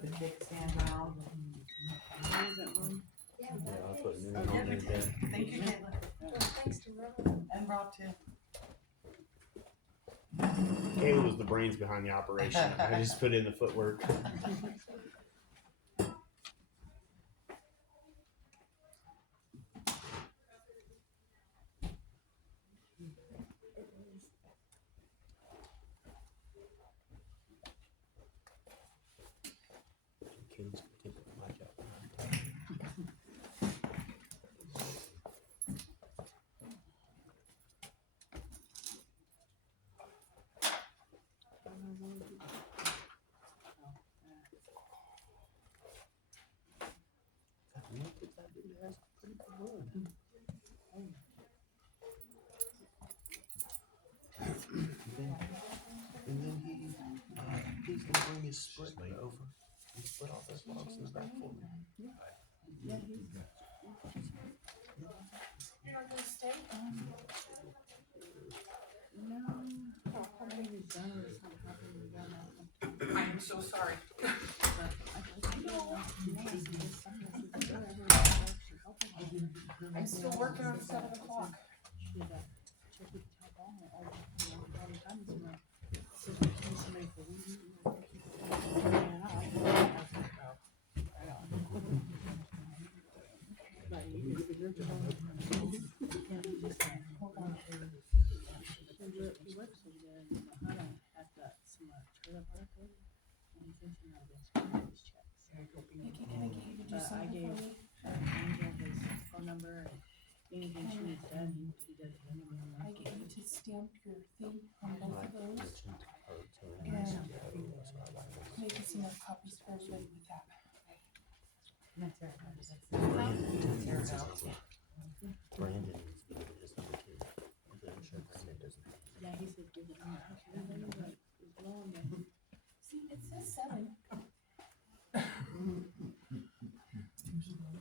put the kickstand out. Where is that one? Yeah, I'll put new Oh, one on there then. Thank you, Caitlin. Thanks to Rob. And Rob too. Kayla was the brains behind the operation. I just put in the footwork. Kayla's gonna take my job. And then he's gonna bring his split over. He split all those logs in the back for me. Yeah, he's. You're not gonna stay? No, probably he's done or something happened with that. I am so sorry. But I I'm still working on 7 o'clock. Nikki, can I get you to do I something gave for me? Angel his phone number and anything she needs done, he does it anyway. I get you to stamp your thing on both of those. Make us enough copies for everybody with that. Brandon needs to give it his number too. I'm sure Brandon doesn't have it. Yeah, he said give it to me. And then he's like, it's long and See, it says 7.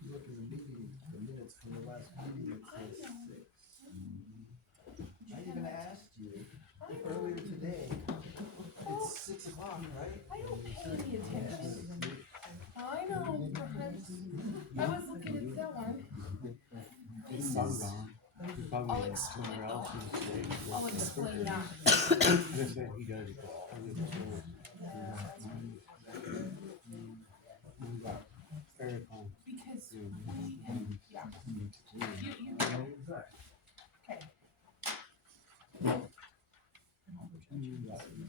Look at the meeting, the minutes from the last meeting, it says 6. I even asked you earlier today, it's 6 o'clock, right? I don't pay any attention. I know, perhaps. I was looking at that one. This is, I'll explain, I'll explain that. He does it all. Very calm. Because we, yeah. You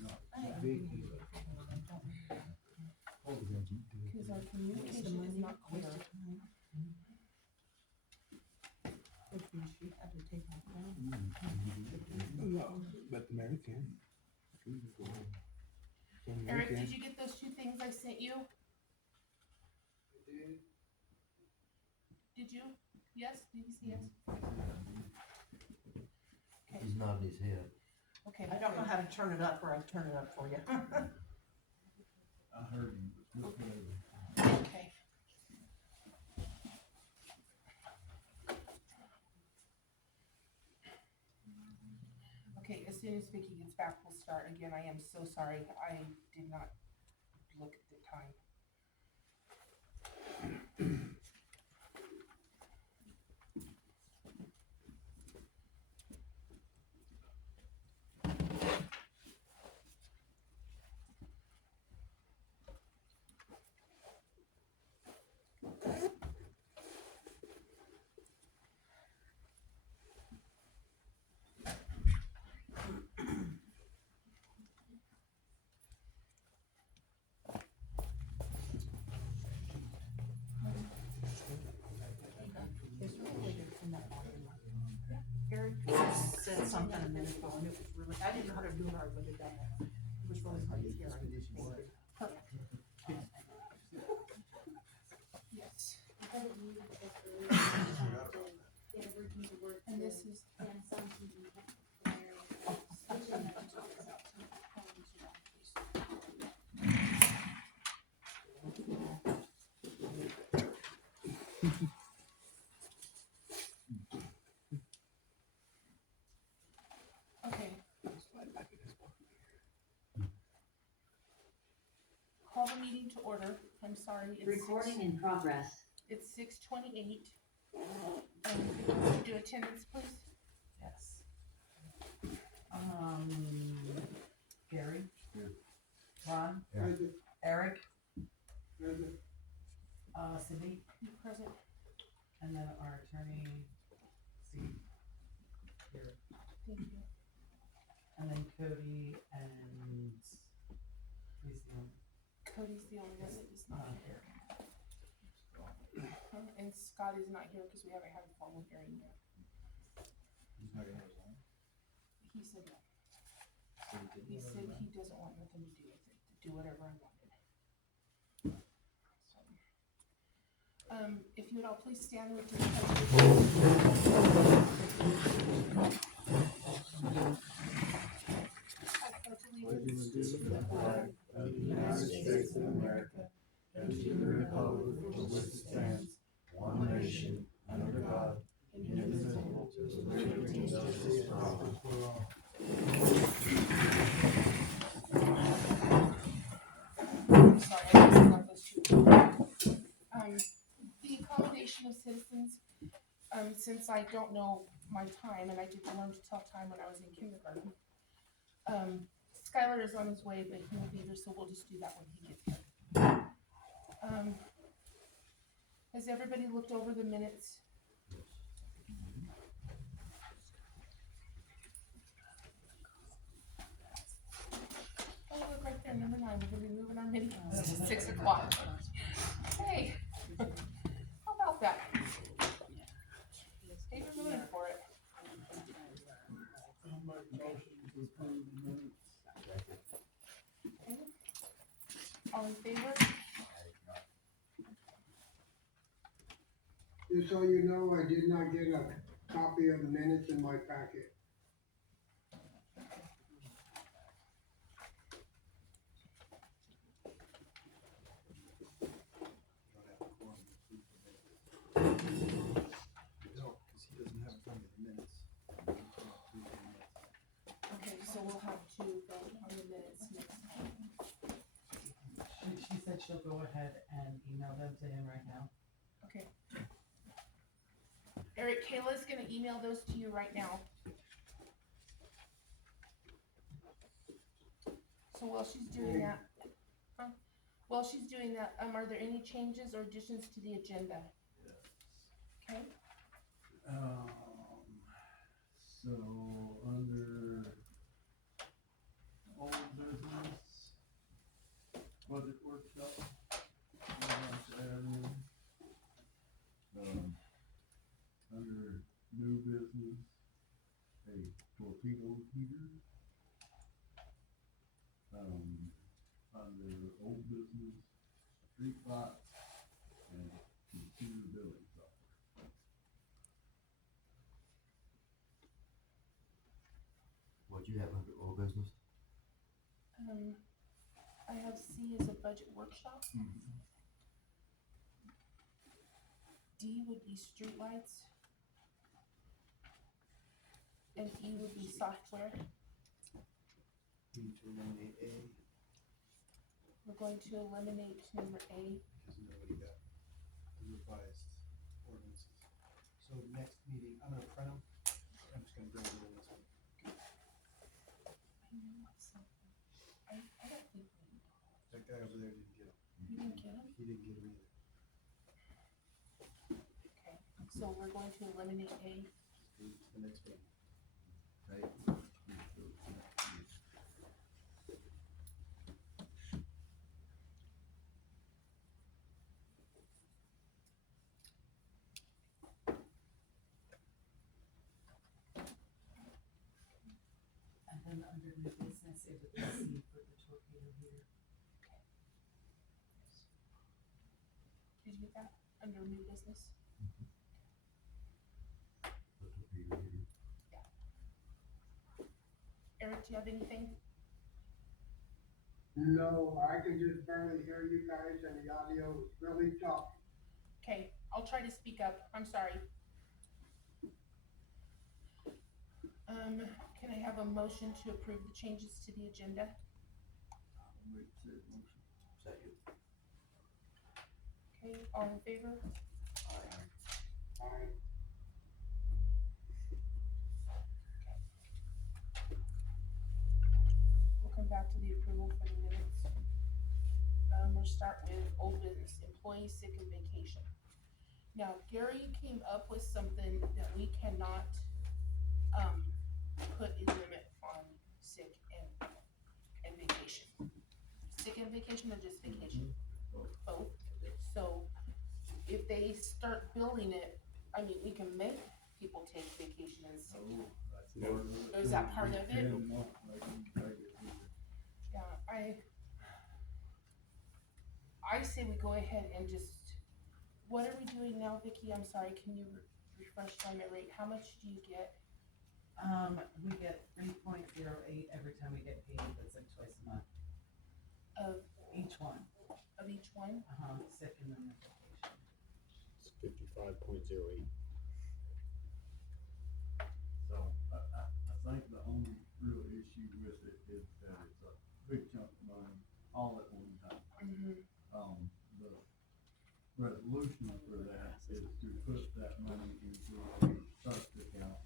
know. Okay. Because our communication is not clear. But the Mary can. Eric, did you get those 2 things I sent you? Did you? Yes? Did you see yes? Okay. He's nodding his head. Okay. I don't know how to turn it up, or I'll turn it up for you. I heard him. Okay. Okay, as soon as Vicky gets back, we'll start again. I am so sorry. I did not look at the time. Eric said something a minute ago, and it was really, I didn't know how to do it, I would have done it. It was really hard to hear. Perfect. Yes. And this is okay. Call the meeting to order. I'm sorry. Recording in progress. It's 6:28. Would you do attendance, please? Yes. Gary? Here. Ron? Here. Eric? Cindy? Present. And then our attorney, Steve. Here. Thank you. And then Cody and he's the only, Cody's the only one that is not here. here. And Scott is not here because we haven't had a formal hearing yet. He's not gonna have his own. He said no. So He said he doesn't want nothing to do with it, to do whatever I wanted. So, if you would all please stand with your allegiance to the flag of the United States of America and to the republic for which it stands, one nation, under God, indivisible, with liberty and justice for all. Sorry, I just got those two. The accommodation of citizens, since I don't know my time and I didn't learn to tell time when I was in kindergarten. Skylar is on his way, but he will be here, so we'll just do that when he gets here. Has everybody looked over the minutes? Oh, look right there, number 9, we're gonna be moving our meeting to 6 o'clock. Hey, how about that? Hey, you're moving for it. Okay. All in favor? Just so you know, I did not get a copy of the minutes in my packet. No, because he doesn't have in front of the minutes. Okay, so we'll have to vote on the minutes next time. She said she'll go ahead and email them to him right now. Okay. Eric, Kayla's gonna email those to you right now. So while she's doing that, are there any changes or additions to the agenda? Okay, So under old business, budget workshop, we want to add in. Under new business, a torpedo heater. Under old business, street lights and computer billing software. What you have under old business? I have C as a budget workshop. D would be streetlights. And E would be software. We need to eliminate A We're going to eliminate number A. because nobody got the revised ordinances. So next meeting, I'm gonna print them. I'm just gonna go over this one. I know what's something. I don't think we need. That guy over there didn't get them. You didn't get them? He didn't get them either. Okay, so we're going to eliminate A. Move to the next meeting. Right? And then under new business, it would be C for the torpedo heater. Did you get that? Under new business? The torpedo heater. Eric, do you have anything? No, I could just barely hear you guys and the audio is really tough. Okay, I'll try to speak up. I'm sorry. Can I have a motion to approve the changes to the agenda? I'll make said motion. Second. Okay, all in favor? I, We'll come back to the approval for the minutes. We'll start with old business, employee sick and vacation. Now, Gary came up with something that we cannot, put a limit on sick and vacation. Sick and vacation or just vacation? Both. So if they start building it, I mean, we can make people take vacation and sick time. Or is that part of it? Yeah, I say we go ahead and just, what are we doing now, Vicky? I'm sorry, can you refresh my memory? How much do you get? We get 3.08 every time we get paid, that's like twice a month, Of each one, each one? sick and then the vacation. It's 55.08. So, I think the only real issue with it is that it's a big chunk of money all at one time. Mm-hmm. The resolution for that is to put that money into a trust account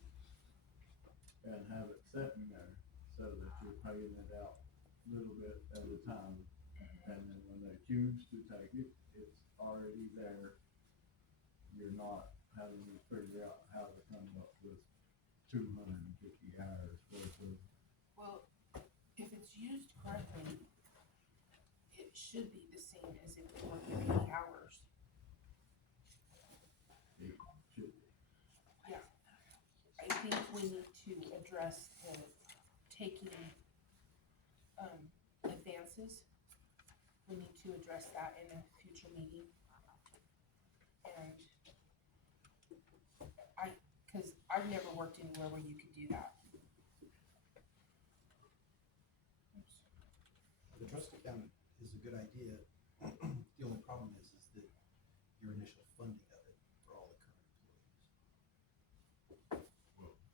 and have it sitting there so that you're paying it out a little bit at a time. And then when they choose to take it, it's already there. You're not having to figure out how to come up with 250 hours worth of. Well, if it's used correctly, it should be the same as if we work 80 hours. It should be. I think we need to address the taking, advances. We need to address that in a future meeting. And cause I've never worked anywhere where you could do that. The trust account is a good idea. The only problem is that your initial funding of it for all the current employees.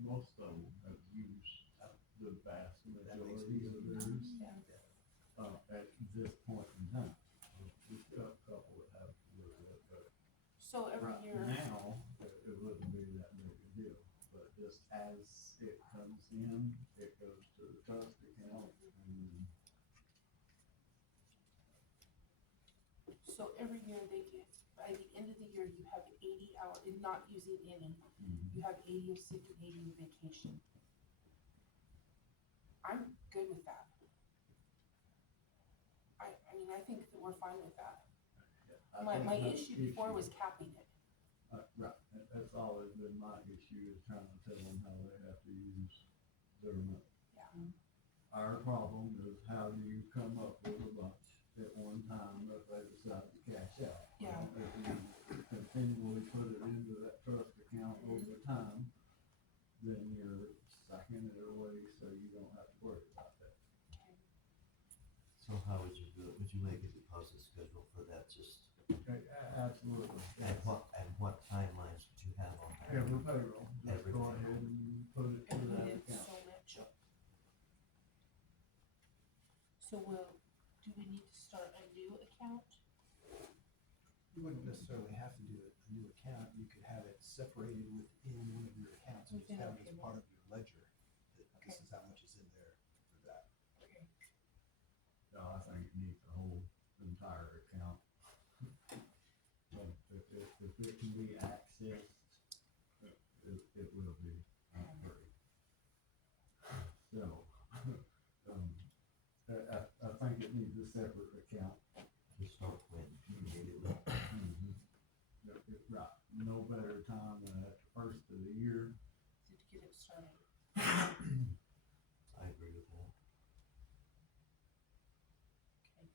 Most of them have used the vast That makes majority it of easy. theirs, Yeah. at this point in time. We've got a couple that have a little bit, but So every right year, now, it wouldn't be that big a deal. But just as it comes in, it goes to the trust account and so every year they get, by the end of the year, you have 80 hours, and not using any, you have 80 of sick and 80 of vacation. I'm good with that. I mean, I think that we're fine with that. I My think the issue before was issue- capping it. Right, that's always been my issue, is trying to tell them how they have to use their money. Yeah. Our problem is how do you come up with a bunch at one time if they decide to cash out? Yeah. If you continually put it into that trust account over time, then you're sucking it away so you don't have to worry about that. So how would you do it? Would you make a deposit schedule for that, just, Okay, absolutely. and what timelines would you have on that? Every payroll, just Every go payroll. ahead and put it to And we that did account. so much. So do we need to start a new account? You wouldn't necessarily have to do a new account. You could have it separated within one of your accounts. And just Within have our it as payroll. part of your ledger. That Okay. this is how much is in there for that. Okay. No, I think it needs the whole entire account. If it can be accessed, it will be, great. So, I think it needs a separate account. To start with, immediately. Right, no better time than at the first of the year. To get it started. I agree with that. Okay.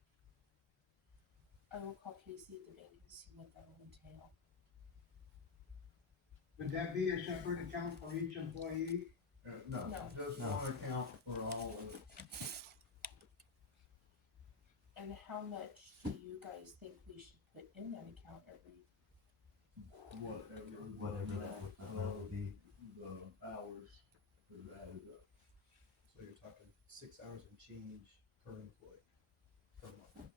I will call Casey at the bank and see what that will entail. would that be a separate account for each employee? No, No. just No. one account for all of it. And how much do you guys think we should put in that account every? Whatever that amount would be. The hours is added up. So you're talking 6 hours and change per employee per month.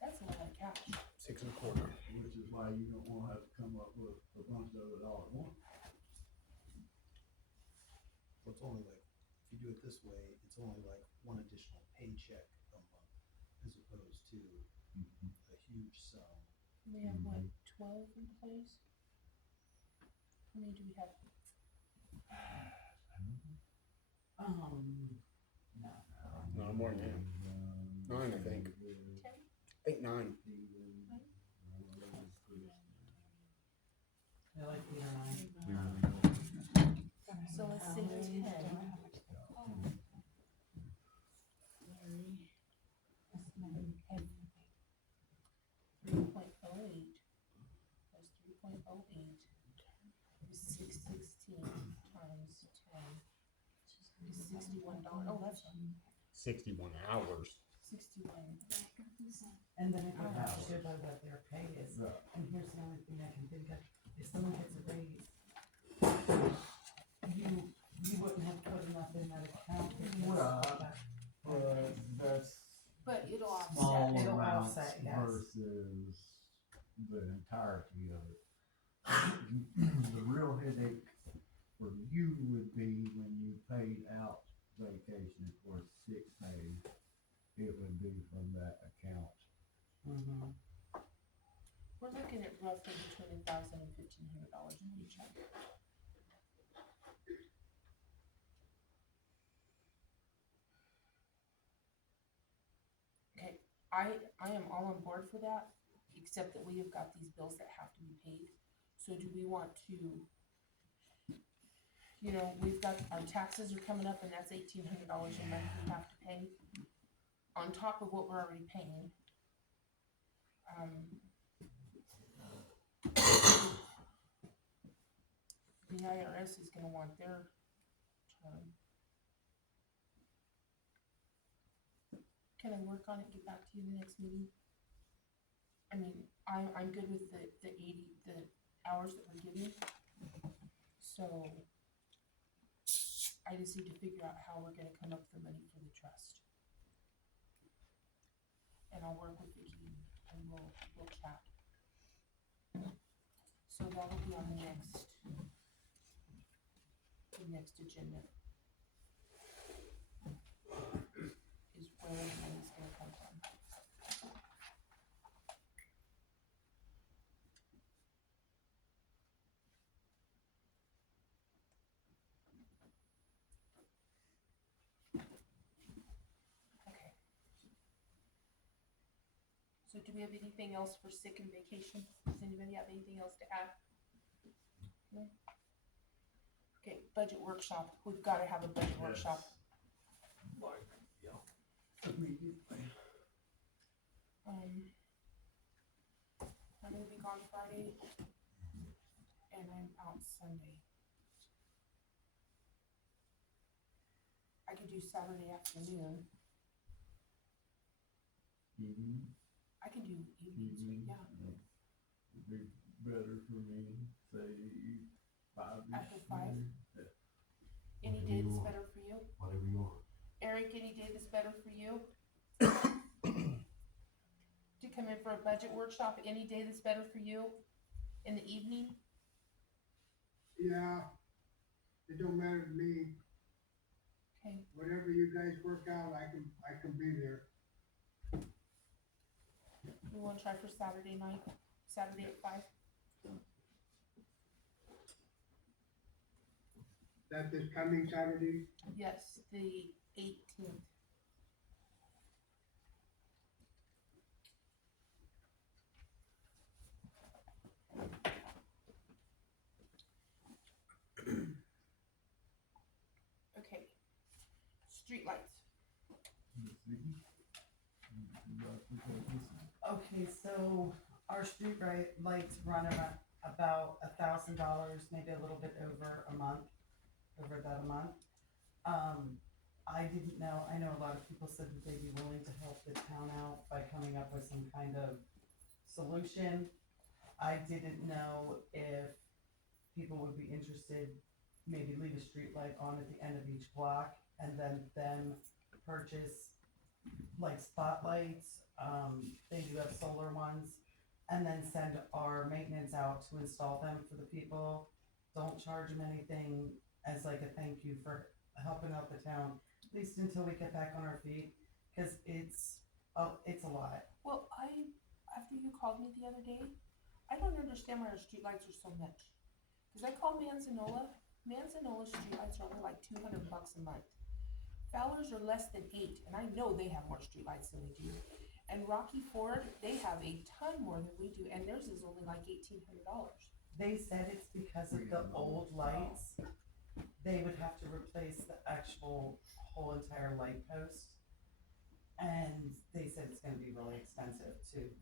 That's a lot of cash. 6.25. which is why you don't wanna have to come up with a bunch of it all at once. So it's only like, if you do it this way, it's only like one additional paycheck a month, as opposed to a huge sum. We have what, 12 employees? How many do we have? No. No, more than that. 9, I think. 10? I think 9. I like 8 or 9. So let's say 10. Three point oh eight plus 3.08 is 616 times 10 is $61. Oh, that's 61 hours. 61. And then it goes back to by what their pay is, and here's the only thing I can think of, if someone gets a raise, you wouldn't have put enough in that account. But that's But it'll small offset. It'll amounts offset, yes. versus the entirety of it. The real headache for you would be when you paid out vacation or sick pay, it would be from that account. Mhm. We're looking at roughly between $1,000 and $1,500 in each check. Okay, I am all on board for that, except that we have got these bills that have to be paid. So do we want to, you know, we've got, our taxes are coming up and that's $1,800 a month we have to pay on top of what we're already paying. The IRS is gonna want their turn. Can I work on it, get back to you in the next meeting? I mean, I'm good with the hours that we're giving. So I just need to figure out how we're gonna come up with the money for the trust. And I'll work with Vicki and we'll chat. So that'll be on the next agenda. Is where the money's gonna come from. Okay. So do we have anything else for sick and vacation? Does anybody have anything else to add? No? Okay, budget workshop. We've gotta have a budget workshop. I'm gonna be gone Friday, and I'm out Sunday. I could do Saturday afternoon. I can do evenings, yeah. Would be better for me, say 5-ish. After 5? Yeah. Any day that's better for you? Whatever you want. Eric, any day that's better for you? To come in for a budget workshop, any day that's better for you? In the evening? Yeah, it don't matter to me. Okay, Whatever you guys work out, I can be there. we wanna try for Saturday night, Saturday at 5? That's this coming Saturday? Yes, the 18th. Okay. Streetlights. Okay, so our street lights run about $1,000, maybe a little bit over about a month. I didn't know, I know a lot of people said that they'd be willing to help the town out by coming up with some kind of solution. I didn't know if people would be interested, maybe leave a street light on at the end of each block and then purchase like spotlights. They do have solar ones and then send our maintenance out to install them for the people. Don't charge them anything as like a thank you for helping out the town, at least until we get back on our feet, cause it's a lot. Well, after you called me the other day, I don't understand why our streetlights are so much. Cause I called Manzanola streetlights are only like $200 a month. Fowler's are less than 8, and I know they have more streetlights than we do. And Rocky Ford, they have a ton more than we do, and theirs is only like $1,800. They said it's because of the old lights, they would have to replace the actual whole entire light post. And they said it's gonna be really expensive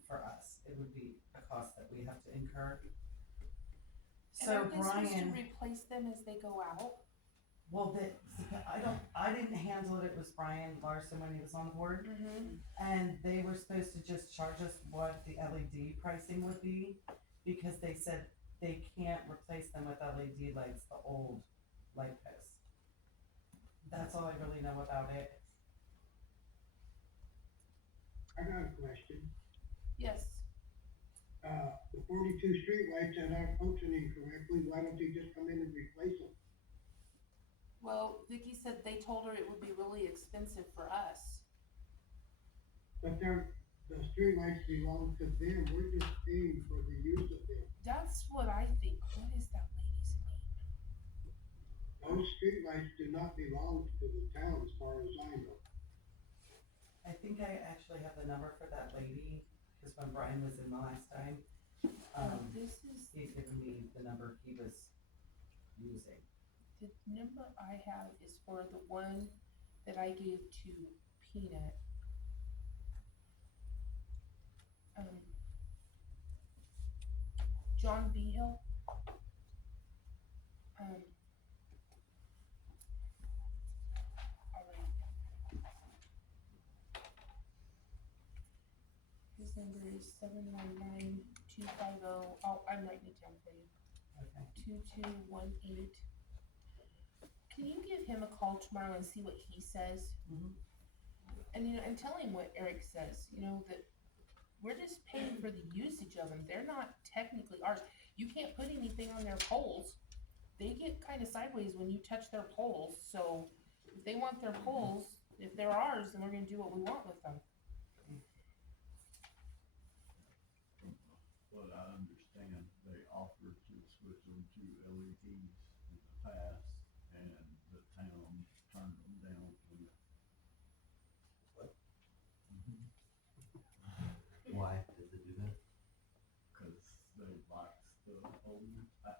for us, it would be a cost that we have to incur. And So aren't they supposed to Brian, replace them as they go out? well, I didn't handle it, it was Brian Larson when he was on board. Mm-hmm. And they were supposed to just charge us what the LED pricing would be, because they said they can't replace them with LED lights, the old light posts. That's all I really know about it. I got a question. Yes. The 42 streetlights that aren't functioning correctly, why don't they just come in and replace them? Well, Vicky said they told her it would be really expensive for us. But the streetlights belong to them, we're just paying for the use of them. That's what I think. What is that lady's name? Those streetlights do not belong to the town as far as I know. I think I actually have the number for that lady, because when Brian was in the last time, This is he's given me the number he was using. the number I have is for the one that I gave to Peanut. John Behill. Alright. His number is 719-250. Oh, I'm writing it down for you. Okay. 2218. Can you give him a call tomorrow and see what he says? Mhm. And and tell him what Eric says, that we're just paying for the usage of them. They're not technically ours. You can't put anything on their poles. They get kind of sideways when you touch their poles. So if they want their poles, if they're ours, then we're gonna do what we want with them. What I understand, they offered to switch them to LEDs in the past, and the town turned them down. What? Why did they do that? Cause they liked the old, I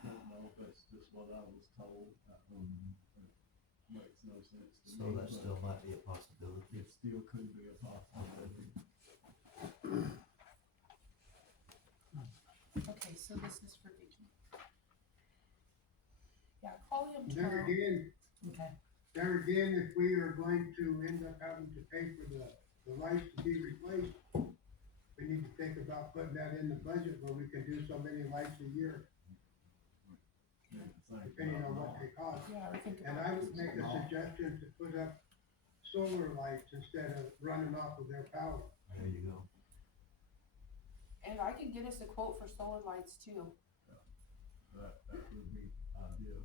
don't know if that's just what I was told, it makes no sense to me. So that but still might be a possibility. It still could be a possibility. Okay, so this is for Vicky. Yeah, call him There tomorrow. again, Okay. if we are going to end up having to pay for the lights to be replaced, we need to think about putting that in the budget where we can do so many lights a year, Yeah, it's like depending on what about they cost. Yeah, or think And about I this. would make a suggestion to put up solar lights instead of running off of their power. There you go. And I can get us a quote for solar lights too. that would be ideal.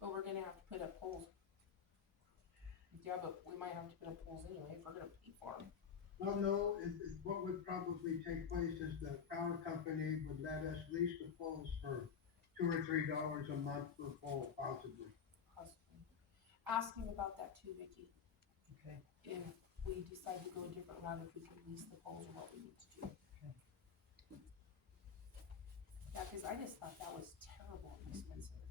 But we're gonna have to put up poles. Yeah, but we might have to put up poles anyway if we're gonna pay for them. Well, no, what would probably take place is the power company would let us lease the poles for $2 or $3 a month per pole possibly. Possibly. Ask him about that too, Vicky. Okay. If we decide to go a different route, if we can lease the poles or what we need to do. Okay. Yeah, cause I just thought that was terrible expensive.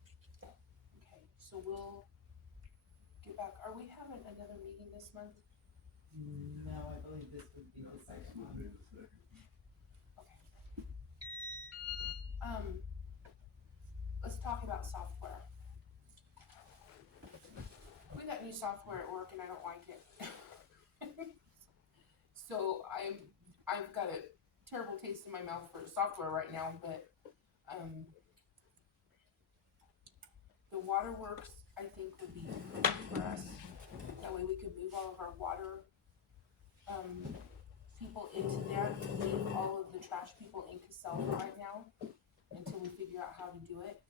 Okay, so we'll get back, are we having another meeting this month? No, I believe this would be the second Would one. be the second. Let's talk about software. We got new software at work and I don't like it. So I've got a terrible taste in my mouth for software right now, but, the waterworks, I think would be good for us. That way we could move all of our water, people into that, leave all of the trash people in Casella right now until we figure out how to do it.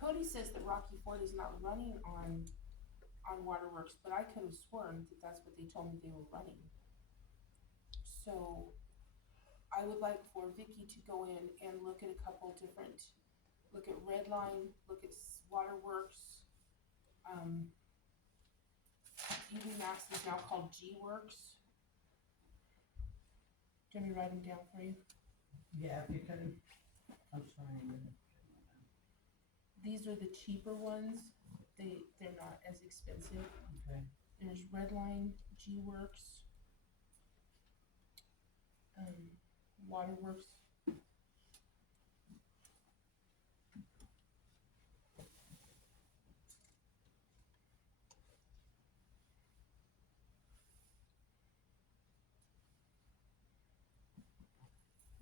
Cody says that Rocky Ford is not running on waterworks, but I could have sworn that that's what they told me they were running. So I would like for Vicky to go in and look at a couple different, look at Redline, look at Waterworks. UV Max is now called G-Works. Do you want me to write them down for you? Yeah, if you could, I'm trying to. These are the cheaper ones. They're not as expensive. Okay. There's Redline, G-Works, Waterworks.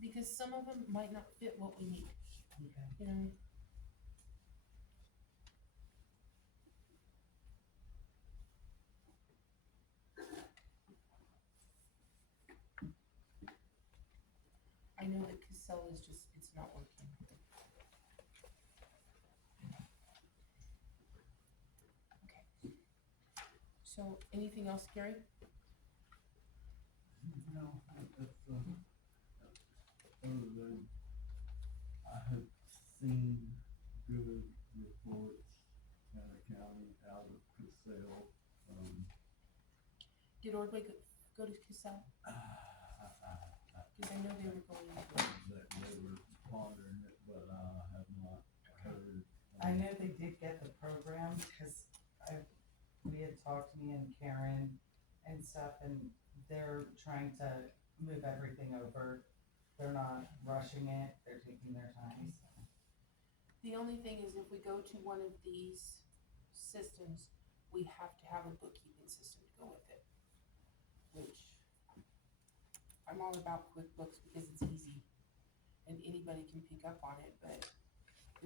Because some of them might not fit what we need, Okay. you know? I know that Casella is just, it's not working. Okay. So, anything else, Gary? No, that's, other than I have seen good reports and accounting out of Casella. Did Ordway go to Casella? Because I know they were going. That they were pondering it, but I have not heard. I know they did get the program, cause we had talked, me and Karen and stuff, and they're trying to move everything over. They're not rushing it, they're taking their time, so. The only thing is if we go to one of these systems, we have to have a bookkeeping system to go with it. Which, I'm all about QuickBooks because it's easy and anybody can pick up on it, but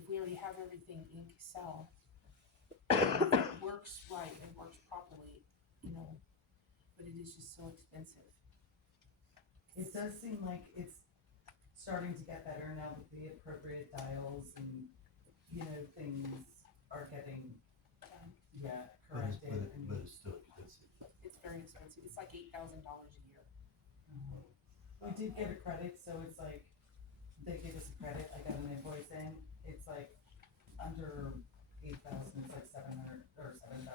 if we already have everything in Excel, if it works right and works properly, you know, but it is just so expensive. It does seem like it's starting to get better now with the appropriate dials and, you know, things are getting, corrected. But it's still expensive. It's very expensive. It's like $8,000 a year. We did get a credit, so it's like, they gave us a credit, I got an invoice in, it's like under 8,000, it's like 700 or 7,000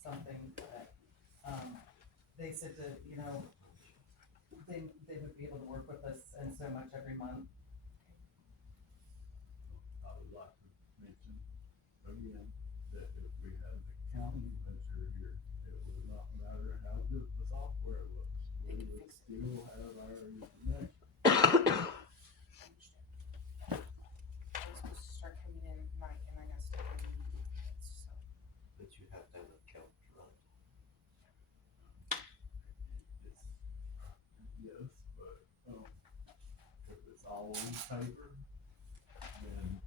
something, but, they said that, you know, they would be able to work with us and so much every month. I would like to mention again, that if we had the county ledger here, it would not matter how good the software looks. They We can would fix it. still have our information. I was supposed to start coming in at night and I got stuck in the meeting, so. But you have to have an account to run. Yes, but, if it's all on paper, then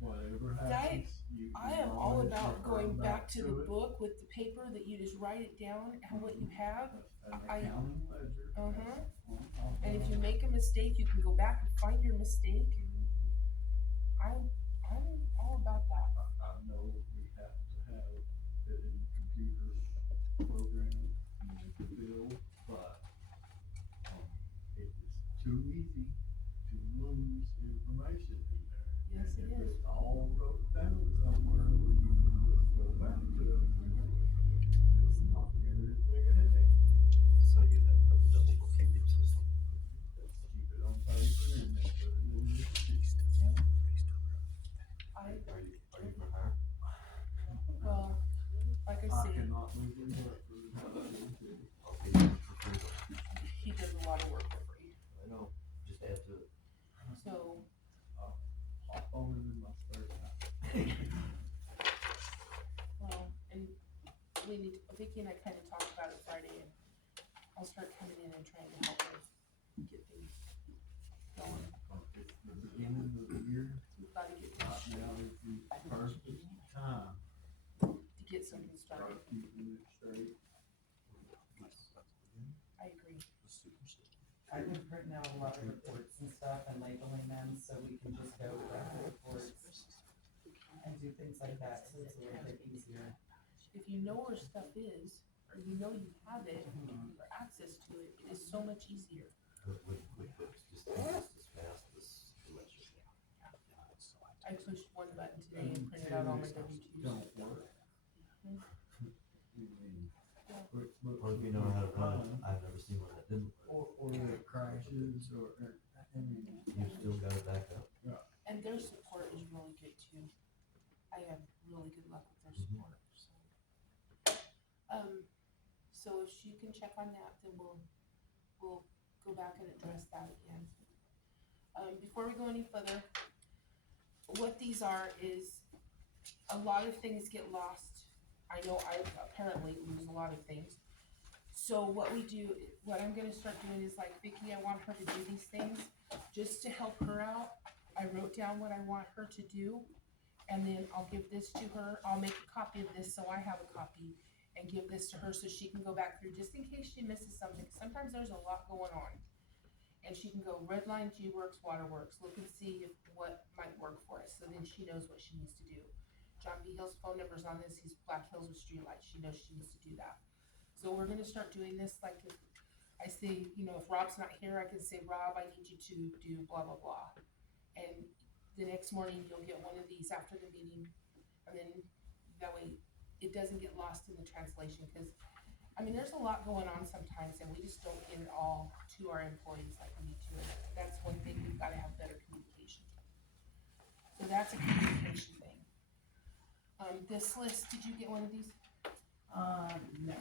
whatever happens, I am all about going back to the book with the paper that you just write it down and what you have. An accounting ledger. And if you make a mistake, you can go back and find your mistake. I'm all about that. I know we have to have it in computer program and to build, but, it is too easy to lose information in there. Yes, it And if is. it's all wrote down somewhere where you can just go back to it, it's not very big a headache. So you have to have a double bookkeeping system. Just keep it on paper and then put it in your sheet. I Are you for hire? well, like I I said, cannot legally work for the county. Okay, for free. he does a lot of work for free. I know, just add to it. So Hop on it in my spare time. well, and we need Vicky and I kind of talked about it Friday, and I'll start coming in and trying to help her get things going. It's the beginning of the I've been printing out a lot of reports and stuff and labeling them, so we can just go grab the reports and do things like that, so it's a little bit easier. If you know where stuff is, or you know you have it, or access to it, it is so much easier. With QuickBooks, just as fast as electric. I pushed one button today and printed out all my W-2s. Don't work. Mhm. You mean, Yeah. QuickBooks Or if you know how to run it, I've never seen one that didn't work. or it crashes, I mean, You still got it back up. And their support is really good too. I have really good luck with their support, so. So if she can check on that, then we'll go back and address that again. Before we go any further, what these are is, a lot of things get lost. I know I apparently lose a lot of things. So what we do, what I'm gonna start doing is like, Vicki, I want her to do these things, just to help her out. I wrote down what I want her to do, and then I'll give this to her. I'll make a copy of this so I have a copy, and give this to her so she can go back through, just in case she misses something. Sometimes there's a lot going on. And she can go Redline, G-Works, Waterworks, look and see what might work for us, so then she knows what she needs to do. John B. Hill's phone number's on this, he's Black Hills with streetlights, she knows she needs to do that. So we're gonna start doing this, like if I say, you know, if Rob's not here, I can say, Rob, I need you to do blah, blah, blah. And the next morning, you'll get one of these after the meeting, and then that way it doesn't get lost in the translation, because I mean, there's a lot going on sometimes, and we just don't get it all to our employees like we need to. And that's one thing, we've gotta have better communication. So that's a communication thing. This list, did you get one of these? No.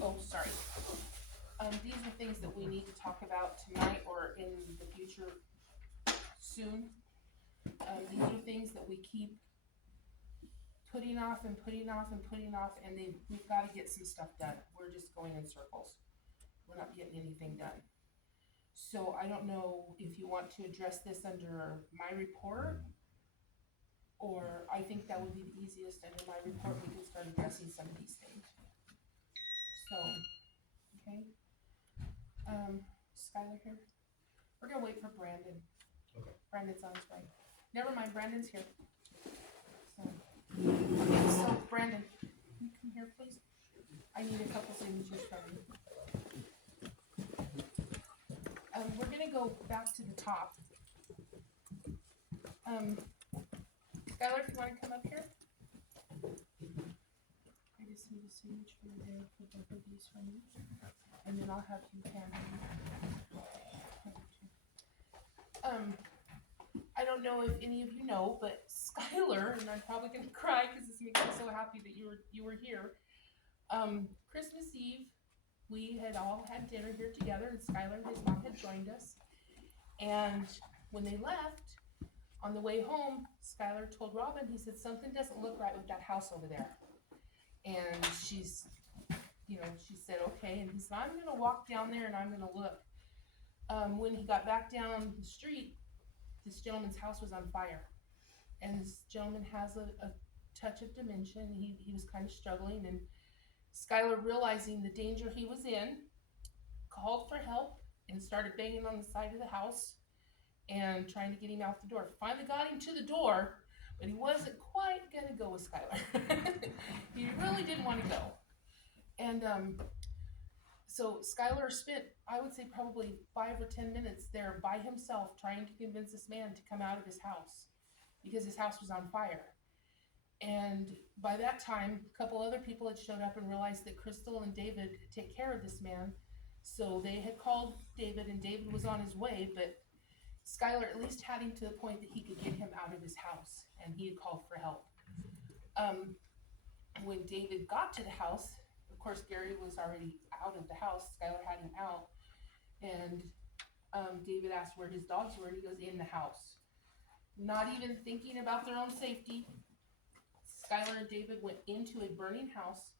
Oh, sorry. These are things that we need to talk about tonight or in the future soon. These are things that we keep putting off and putting off and putting off, and then we've gotta get some stuff done. We're just going in circles. We're not getting anything done. So I don't know if you want to address this under my report, or I think that would be the easiest. Under my report, we can start addressing some of these things. So, okay. Skylar here. We're gonna wait for Brandon. Okay. Brandon's on his way. Never mind, Brandon's here. So, okay, so Brandon, can you come here, please? I need a couple signatures from you. We're gonna go back to the top. Skylar, if you wanna come up here? I just need a signature there for both of these from you. And then I'll have you hand them. I don't know if any of you know, but Skylar, and I'm probably gonna cry because this makes me so happy that you were here. Christmas Eve, we had all had dinner here together, and Skylar and his mom had joined us. And when they left, on the way home, Skylar told Robin, he said, something doesn't look right with that house over there. And she's, you know, she said, okay. And he said, I'm gonna walk down there and I'm gonna look. When he got back down the street, this gentleman's house was on fire. And this gentleman has a touch of dementia, and he was kind of struggling. And Skylar, realizing the danger he was in, called for help and started banging on the side of the house and trying to get him out the door. Finally got him to the door, but he wasn't quite gonna go with Skylar. He really didn't want to go. And so Skylar spent, I would say, probably 5 or 10 minutes there by himself trying to convince this man to come out of his house because his house was on fire. And by that time, a couple other people had showed up and realized that Crystal and David could take care of this man. So they had called David, and David was on his way, but Skylar at least had him to the point that he could get him out of his house, and he had called for help. When David got to the house, of course, Gary was already out of the house. Skylar had him out, and David asked where his dogs were, and he goes, in the house. Not even thinking about their own safety, Skylar and David went into a burning house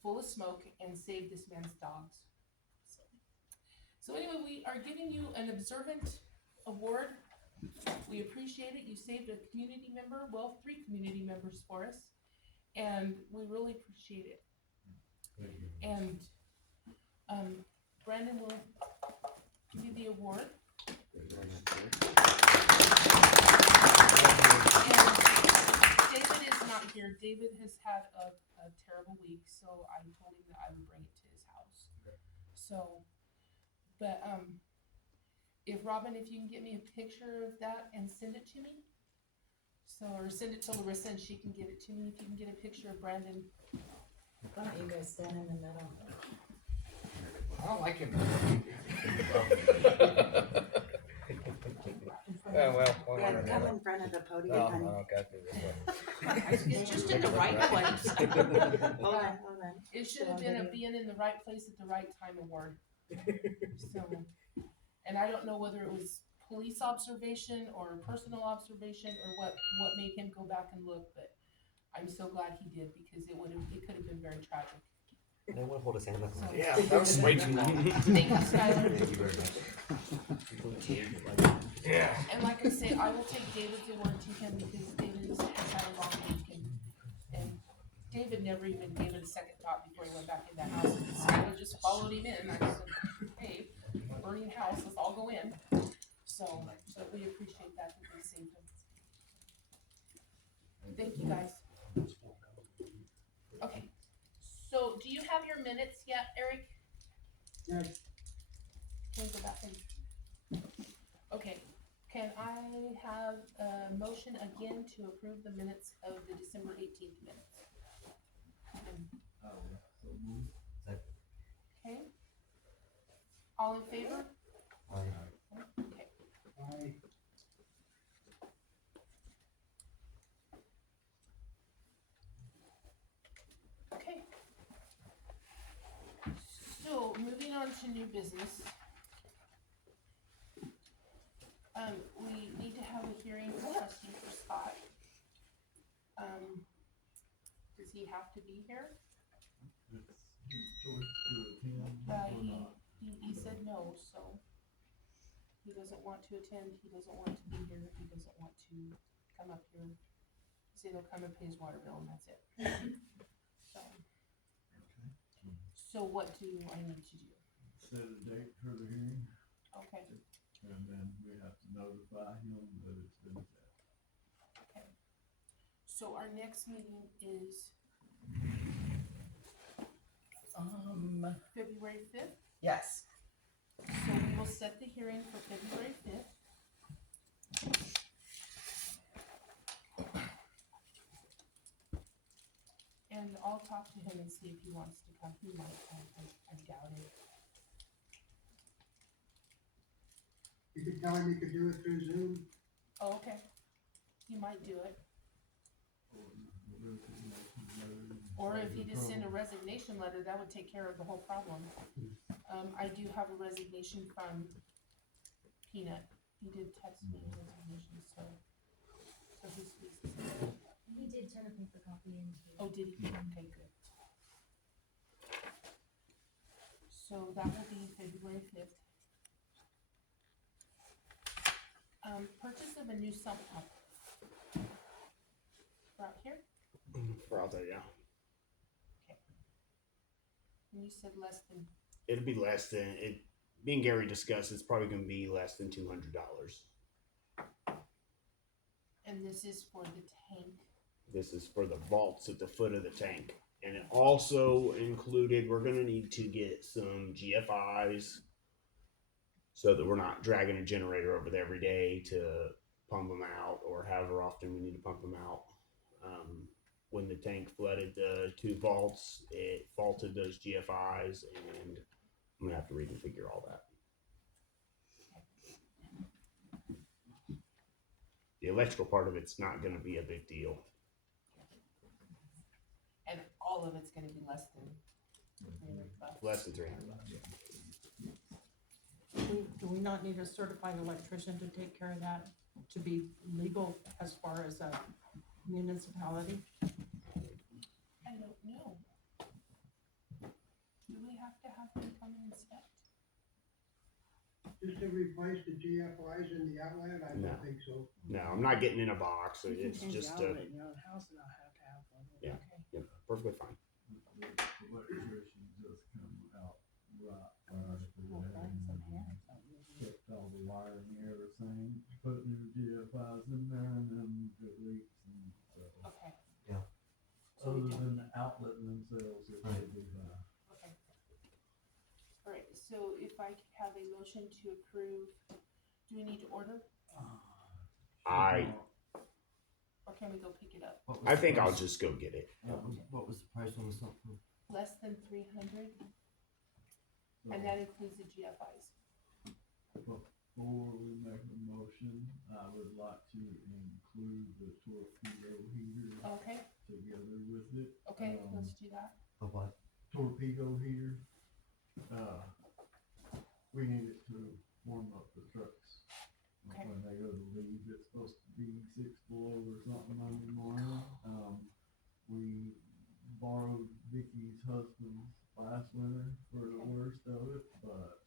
full of smoke and saved this man's dogs. So anyway, we are giving you an observant award. We appreciate it. You saved a community member, well, 3 community members for us, and we really appreciate it. Thank you. And Brandon will give you the award. And David is not here. David has had a terrible week, so I told him that I would bring it to his house. So, but if Robin, if you can get me a picture of that and send it to me, so or send it to Larissa and she can give it to me. If you can get a picture of Brandon. Why don't you guys stand in the middle? I don't like him. Yeah, well, Yeah, come in front of the podium, Oh, honey. okay, do this way. It's just in the right place. Hold on, hold on. It should have been a being in the right place at the right time award. So, and I don't know whether it was police observation or personal observation or what made him go back and look, but I'm so glad he did because it could have been very tragic. And I want to hold his hand up. So- Yeah, that was way too long. Thank you, Skylar. Thank you very much. Yeah. And like I say, I will take David's award to him because David has had a long week and David never even gave it a second thought before he went back in the house. Skylar just followed him in. I said, hey, burning house, let's all go in. So we appreciate that we saved him. Thank you guys. Okay, so do you have your minutes yet, Eric? Yes. Can we go back and? Okay, can I have a motion again to approve the minutes of the December 18th minutes? Okay. All in favor? Okay. Aye. Okay. So, moving on to new business. We need to have a hearing for trustee for Scott. Does he have to be here? It's his choice to attend or not. He said no, so he doesn't want to attend, he doesn't want to be here, he doesn't want to come up here. He said he'll come and pay his water bill and that's it. So what do I need to do? Set a date for the hearing, Okay, and then we have to notify him that it's been set. okay. So our next meeting is February 5th? Yes. So we will set the hearing for February 5th. And I'll talk to him and see if he wants to come. He might, I doubt it. You could tell him you could do it through Zoom. Oh, okay. He might do it. Or if he just send a resignation letter, that would take care of the whole problem. I do have a resignation from Peanut. He did text me a resignation, so he's. He did turn a paper copy in. Oh, did he? Okay, good. So that will be February 5th. Purchase of a new sump pump. For out here? For out there, yeah. And you said less than, It'll be less than it. Me and Gary discussed. It's probably going to be less than $200. and this is for the tank. This is for the vaults at the foot of the tank, and it also included. We're going to need to get some GFIs so that we're not dragging a generator over there every day to pump them out, or however often we need to pump them out. When the tank flooded the two vaults, it faulted those GFIs, and I'm gonna have to reconfigure all that. The electrical part of it's not gonna be a big deal. And all of it's gonna be less than $300. Less than $300. Do we not need a certified electrician to take care of that, to be legal as far as a municipality? I don't know. Do we have to have them come and inspect? Just to replace the GFIs in the outlet, I No. don't think so. No, I'm not getting in a box. You can It's change just the outlet in your own house and not have to have one. Yeah. Okay. yeah, perfectly fine. The electrician just come out right wiring, everything, put new GFIs in there and then it leaks and so. Okay. So we Other don't- than the outlet themselves, it should be fine. Okay. All right, so if I could have a motion to approve, do we need to order or can we go pick it up? What was I the think I'll price? just go get it. What was the price on the sump pump? Less than 300, and that includes the GFIs. Before we make a motion, I would like to include the torpedo heater Okay, together with it. okay, let's do that. The what? Torpedo heater. We need it to warm up the trucks. Okay. When they go to leave, it's supposed to be 6 below or something Monday morning. We borrowed Vicky's husband's last winter for the worst of it, but,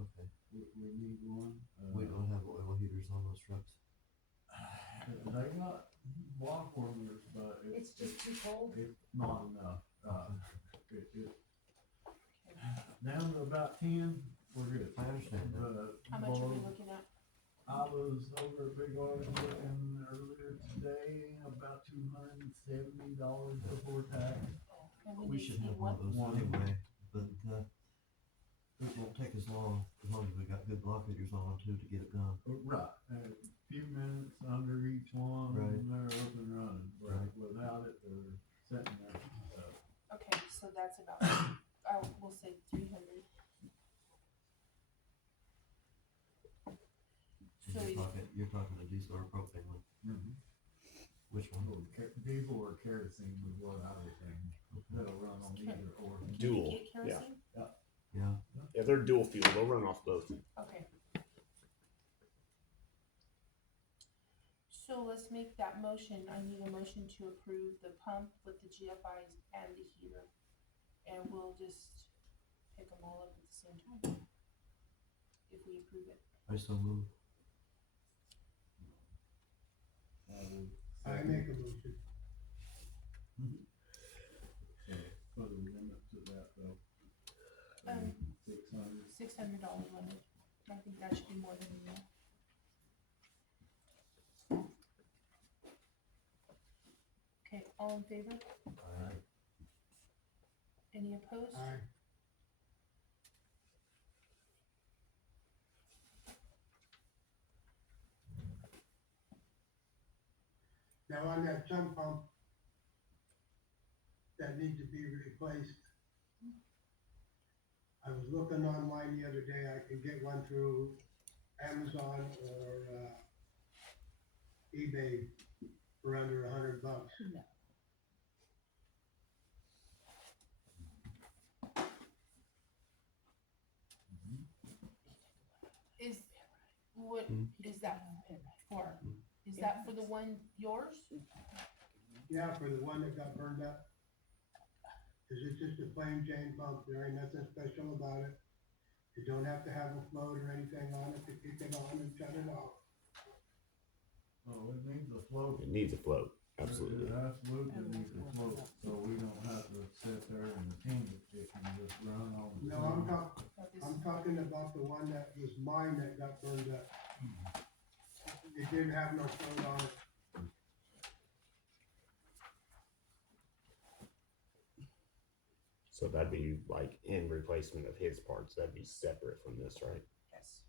Okay. we need one. We don't have oil heaters on those trucks. They got block warmers, but It's just too cold. it's not enough. Down to about 10, we're good. I understand that. But How much are we borrowed- looking at? I was over at Big Orange looking earlier today, about $270 before tax. And We need should to have see one of those One. anyway, but, it won't take as long as we got good block heaters on them too to get it done. Right, a few minutes under each one, Right. and they're up and running, but Right. without it, they're sitting there, so. Okay, so that's about, we'll say 300. And So you're talking a diesel or propane one. Which one? Diesel or kerosene is what I was thinking, they'll run on either or. Can we Dual, get kerosene? Yeah. Yeah, they're dual fuel. They'll run off both. Okay. So let's make that motion. I need a motion to approve the pump with the GFIs and the heater. And we'll just pick them all up at the same time. If we approve it. I so move. I make a motion. Put a limit to that though. Um, 600. $600 limit. I think that should be more than enough. Okay, all in favor? Aye. Any opposed? Aye. Now on that sump pump that needs to be replaced, I was looking online the other day, I can get one through Amazon or, eBay for under $100. No. Is, what is that for? Is that for the one yours? Yeah, for the one that got burned up. Cause it's just a plain Jane pump, there ain't nothing special about it. You don't have to have a float or anything on it to kick it on and shut it off. Oh, it needs a float. It needs a float. Absolutely. It absolutely needs a float, so we don't have to sit there and attend it, it can just run on. its No, own. I'm talking about the one that was mine that got burned up. It didn't have no float on it. So that'd be like in replacement of his parts. That'd be separate from this, right? Yes.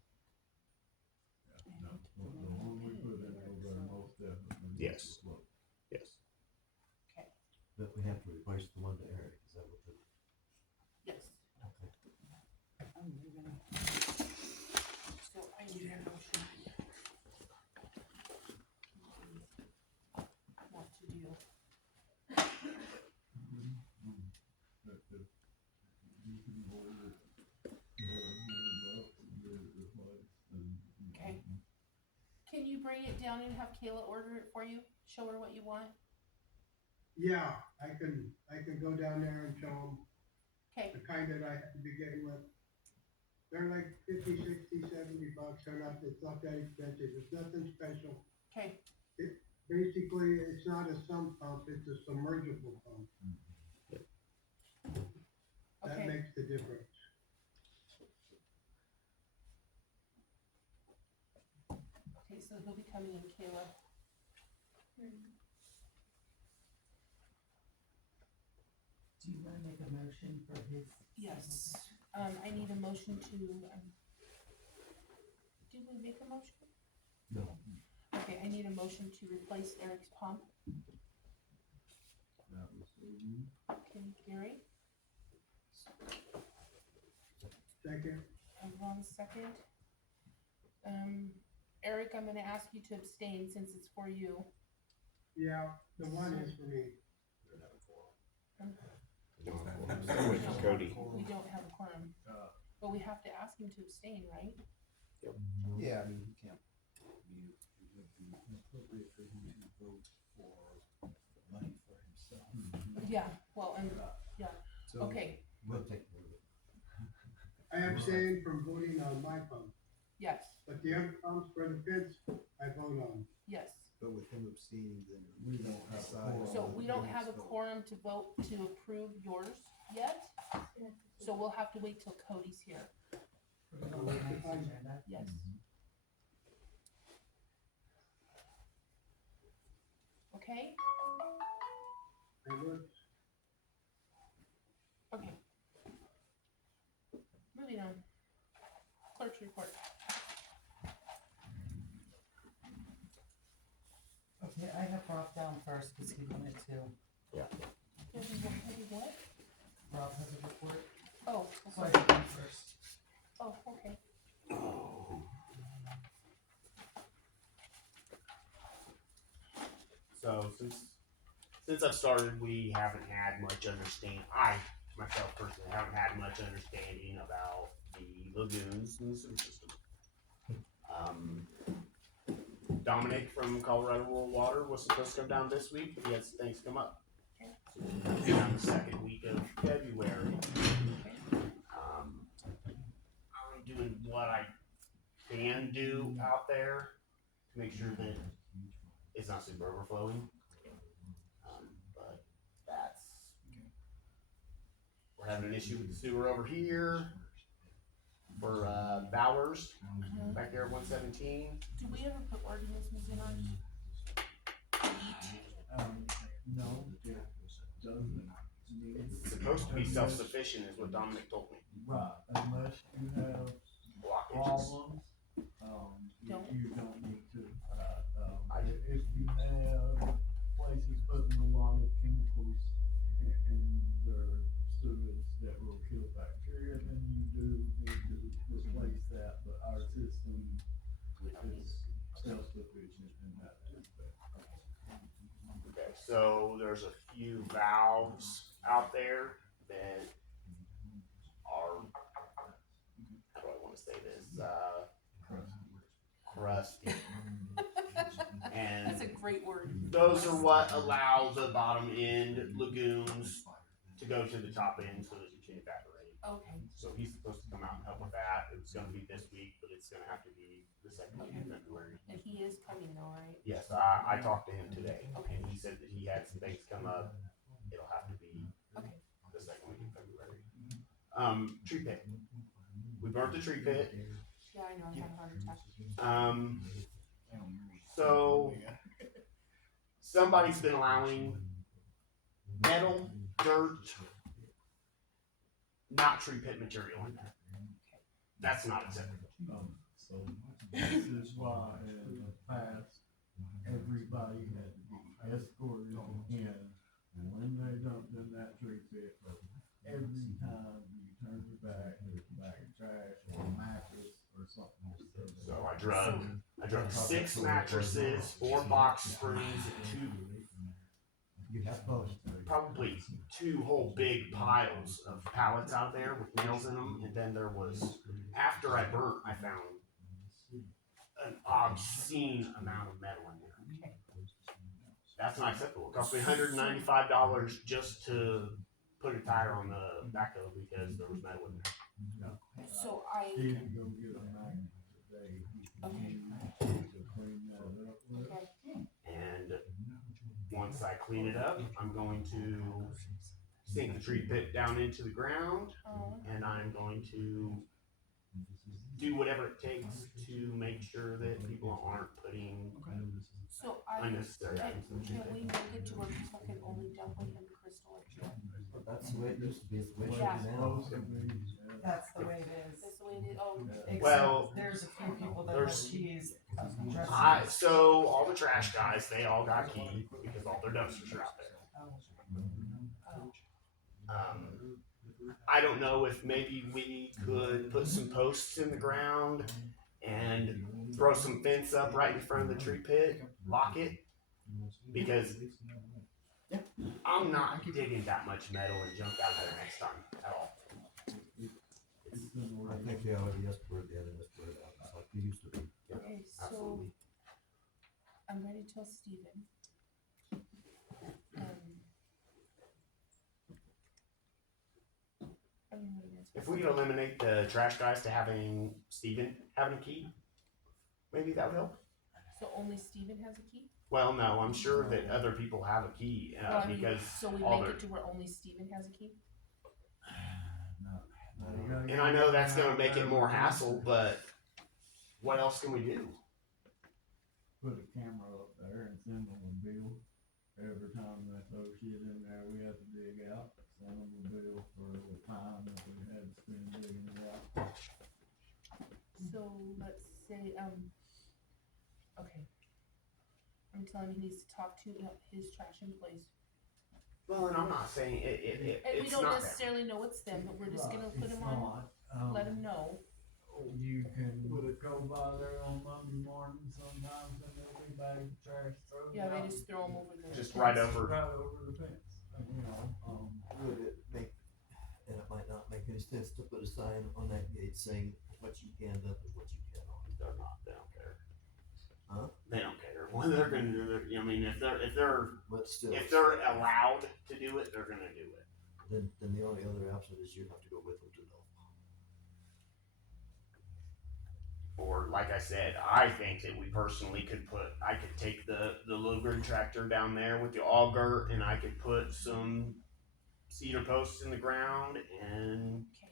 Yeah, no, the one we put in over there most definitely. needs Yes. a float. Yes. Okay, But we have to replace the one to Eric, is that what the? yes. Okay. So I need a motion. What to do? But you can order it for $100 and get it replaced and. Okay. Can you bring it down and have Kayla order it for you? Show her what you want? Yeah, I can go down there and show them Okay, the kind that I have to be getting with. They're like $50, $60, $70. It's not that expensive. It's nothing special. okay, Basically, it's not a sump pump, it's a submergible pump. That okay. makes the difference. Okay, so he'll be coming in, Kayla. Do you wanna make a motion for his? Yes, I need a motion to, did we make a motion? No. Okay, I need a motion to replace Eric's pump. That was you. Okay, Gary, Second, Ron second. Eric, I'm gonna ask you to abstain since it's for you. yeah, the one is for me. Cody. We don't have a quorum, but we have to ask him to abstain, right? Yeah, I mean, he can't, I mean, it would be inappropriate for him to vote for money for himself. Yeah, well, So, okay, We'll take care of it. I abstain from voting on my pump, yes, but the other pumps for the pits, I vote on. yes. but with him abstaining, then We don't have a decide. quorum. So we don't have a quorum to vote to approve yours yet, so we'll have to wait till Cody's here, For the next agenda? yes. Okay, That works. okay. Moving on. Clerk's report. Okay, I have Rob down first, cause he wanted to. What? Rob has a report, Oh, so I okay. have him first. Oh, okay. So since I've started, we haven't had much understanding. I myself personally haven't had much understanding about the lagoons and the sewer system. Dominic from Colorado Rural Water was supposed to come down this week, but he had some things come up. So he'll be down the second week of February. I'm doing what I can do out there to make sure that it's not super overflowing. But that's, we're having an issue with the sewer over here for Bowers back there at 117. Do we ever put organisms in ours? No, it doesn't need. It's supposed to be self-sufficient is what Dominic told me. Right, unless you have Blockages. problems, Don't. you don't need to. If you have places putting a lot of chemicals in their sewage that will kill bacteria, then you do need to replace that, but our system is self-sufficient in that aspect. Okay, so there's a few valves out there that are, how do I want to say this, crusty. And That's a great word. those are what allow the bottom end lagoons to go to the top end so that you can evaporate. Okay, So he's supposed to come out and help with that. It's gonna be this week, but it's gonna have to be the second week of February. and he is coming though, right? Yes, I talked to him today, Okay. and he said that he had some things come up. It'll have to be Okay. the second week in February. Tree pit. We burnt the tree pit. Yeah, I know, I had a heart attack. So somebody's been allowing metal, dirt, not tree pit material in there. That's not acceptable. So this is why in the past, everybody had to be escorted in when they dumped in that tree pit. Every time you turned your back, there's a bag of trash or a mattress or something. So I drug 6 mattresses, 4 box springs, and You have both. probably 2 whole big piles of pallets out there with nails in them. And then there was, after I burnt, I found an obscene amount of metal in there. That's not acceptable. It cost me $195 just to put a tire on the backhoe because there was metal in there. So You can go get a magnet today. To clean that up with. Okay. And once I clean it up, I'm going to sink the tree pit down into the ground, and I'm going to do whatever it takes to make sure that people people aren't putting So I, unnecessary items in the tree can pit. we make it to where people can only dump it in Crystal or Jill? But that's the way it used to be, it's the way it Yeah. is now. That's the way it is. That's the way it is, oh, Except Well, there's a few people that there's- have keys. So all the trash guys, they all got key because all their dumpsters are out there. I don't know if maybe we could put some posts in the ground and throw some fence up right in front of the tree pit, lock it, because I'm not digging that much metal and junk out there next time at all. I think they already escorted the other escorted out, it's like they used to be. okay, so Absolutely. I'm ready to tell Steven. I mean, what do you guys If we could eliminate the trash guys to having Steven having a key, maybe that would help. So only Steven has a key? Well, no, I'm sure that other people have a key Well, I mean, because so we all make their, it to where only Steven has a key? and I know that's gonna make it more hassle, but what else can we do? Put a camera up there and send them a bill. Every time they throw shit in there, we have to dig out, send them a bill for the time that we had to spend digging it out. So let's say, okay. I'm telling him he needs to talk to his trash employees. Well, and I'm not saying And we it's don't not that. necessarily know it's them, but we're just gonna put It's them on, not, let them know. You can go by there on Monday morning sometimes and there'll be bags of trash thrown Yeah, out. they just throw them over the. Just right over. Right over the fence, you know, Would it make, and it might not make any sense to put a sign on that gate saying what you can dump and what you cannot. They're not. They don't care. Huh? They don't care. What they're gonna do, I mean, if they're But still. if they're allowed to do it, they're gonna do it. Then the only other option is you have to go with them to dump. Or like I said, I think that we personally could I could take the little green tractor down there with the auger and I could put some cedar posts in the ground and Okay,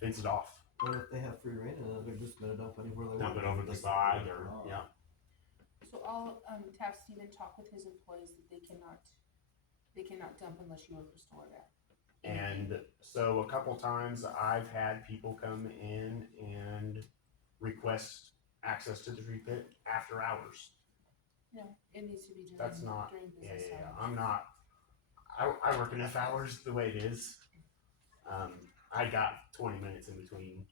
fence it off. But if they have free reign, they're just gonna dump anywhere they want. Dump it over the side or, yeah. so I'll, have Steven talk with his employees that they cannot dump unless you restore that. And so a couple times I've had people come in and request access to the tree pit after hours. No, it needs to be during, That's not, during yeah, business yeah, yeah. hours. I'm not, I work enough hours the way it is. I got 20 minutes in between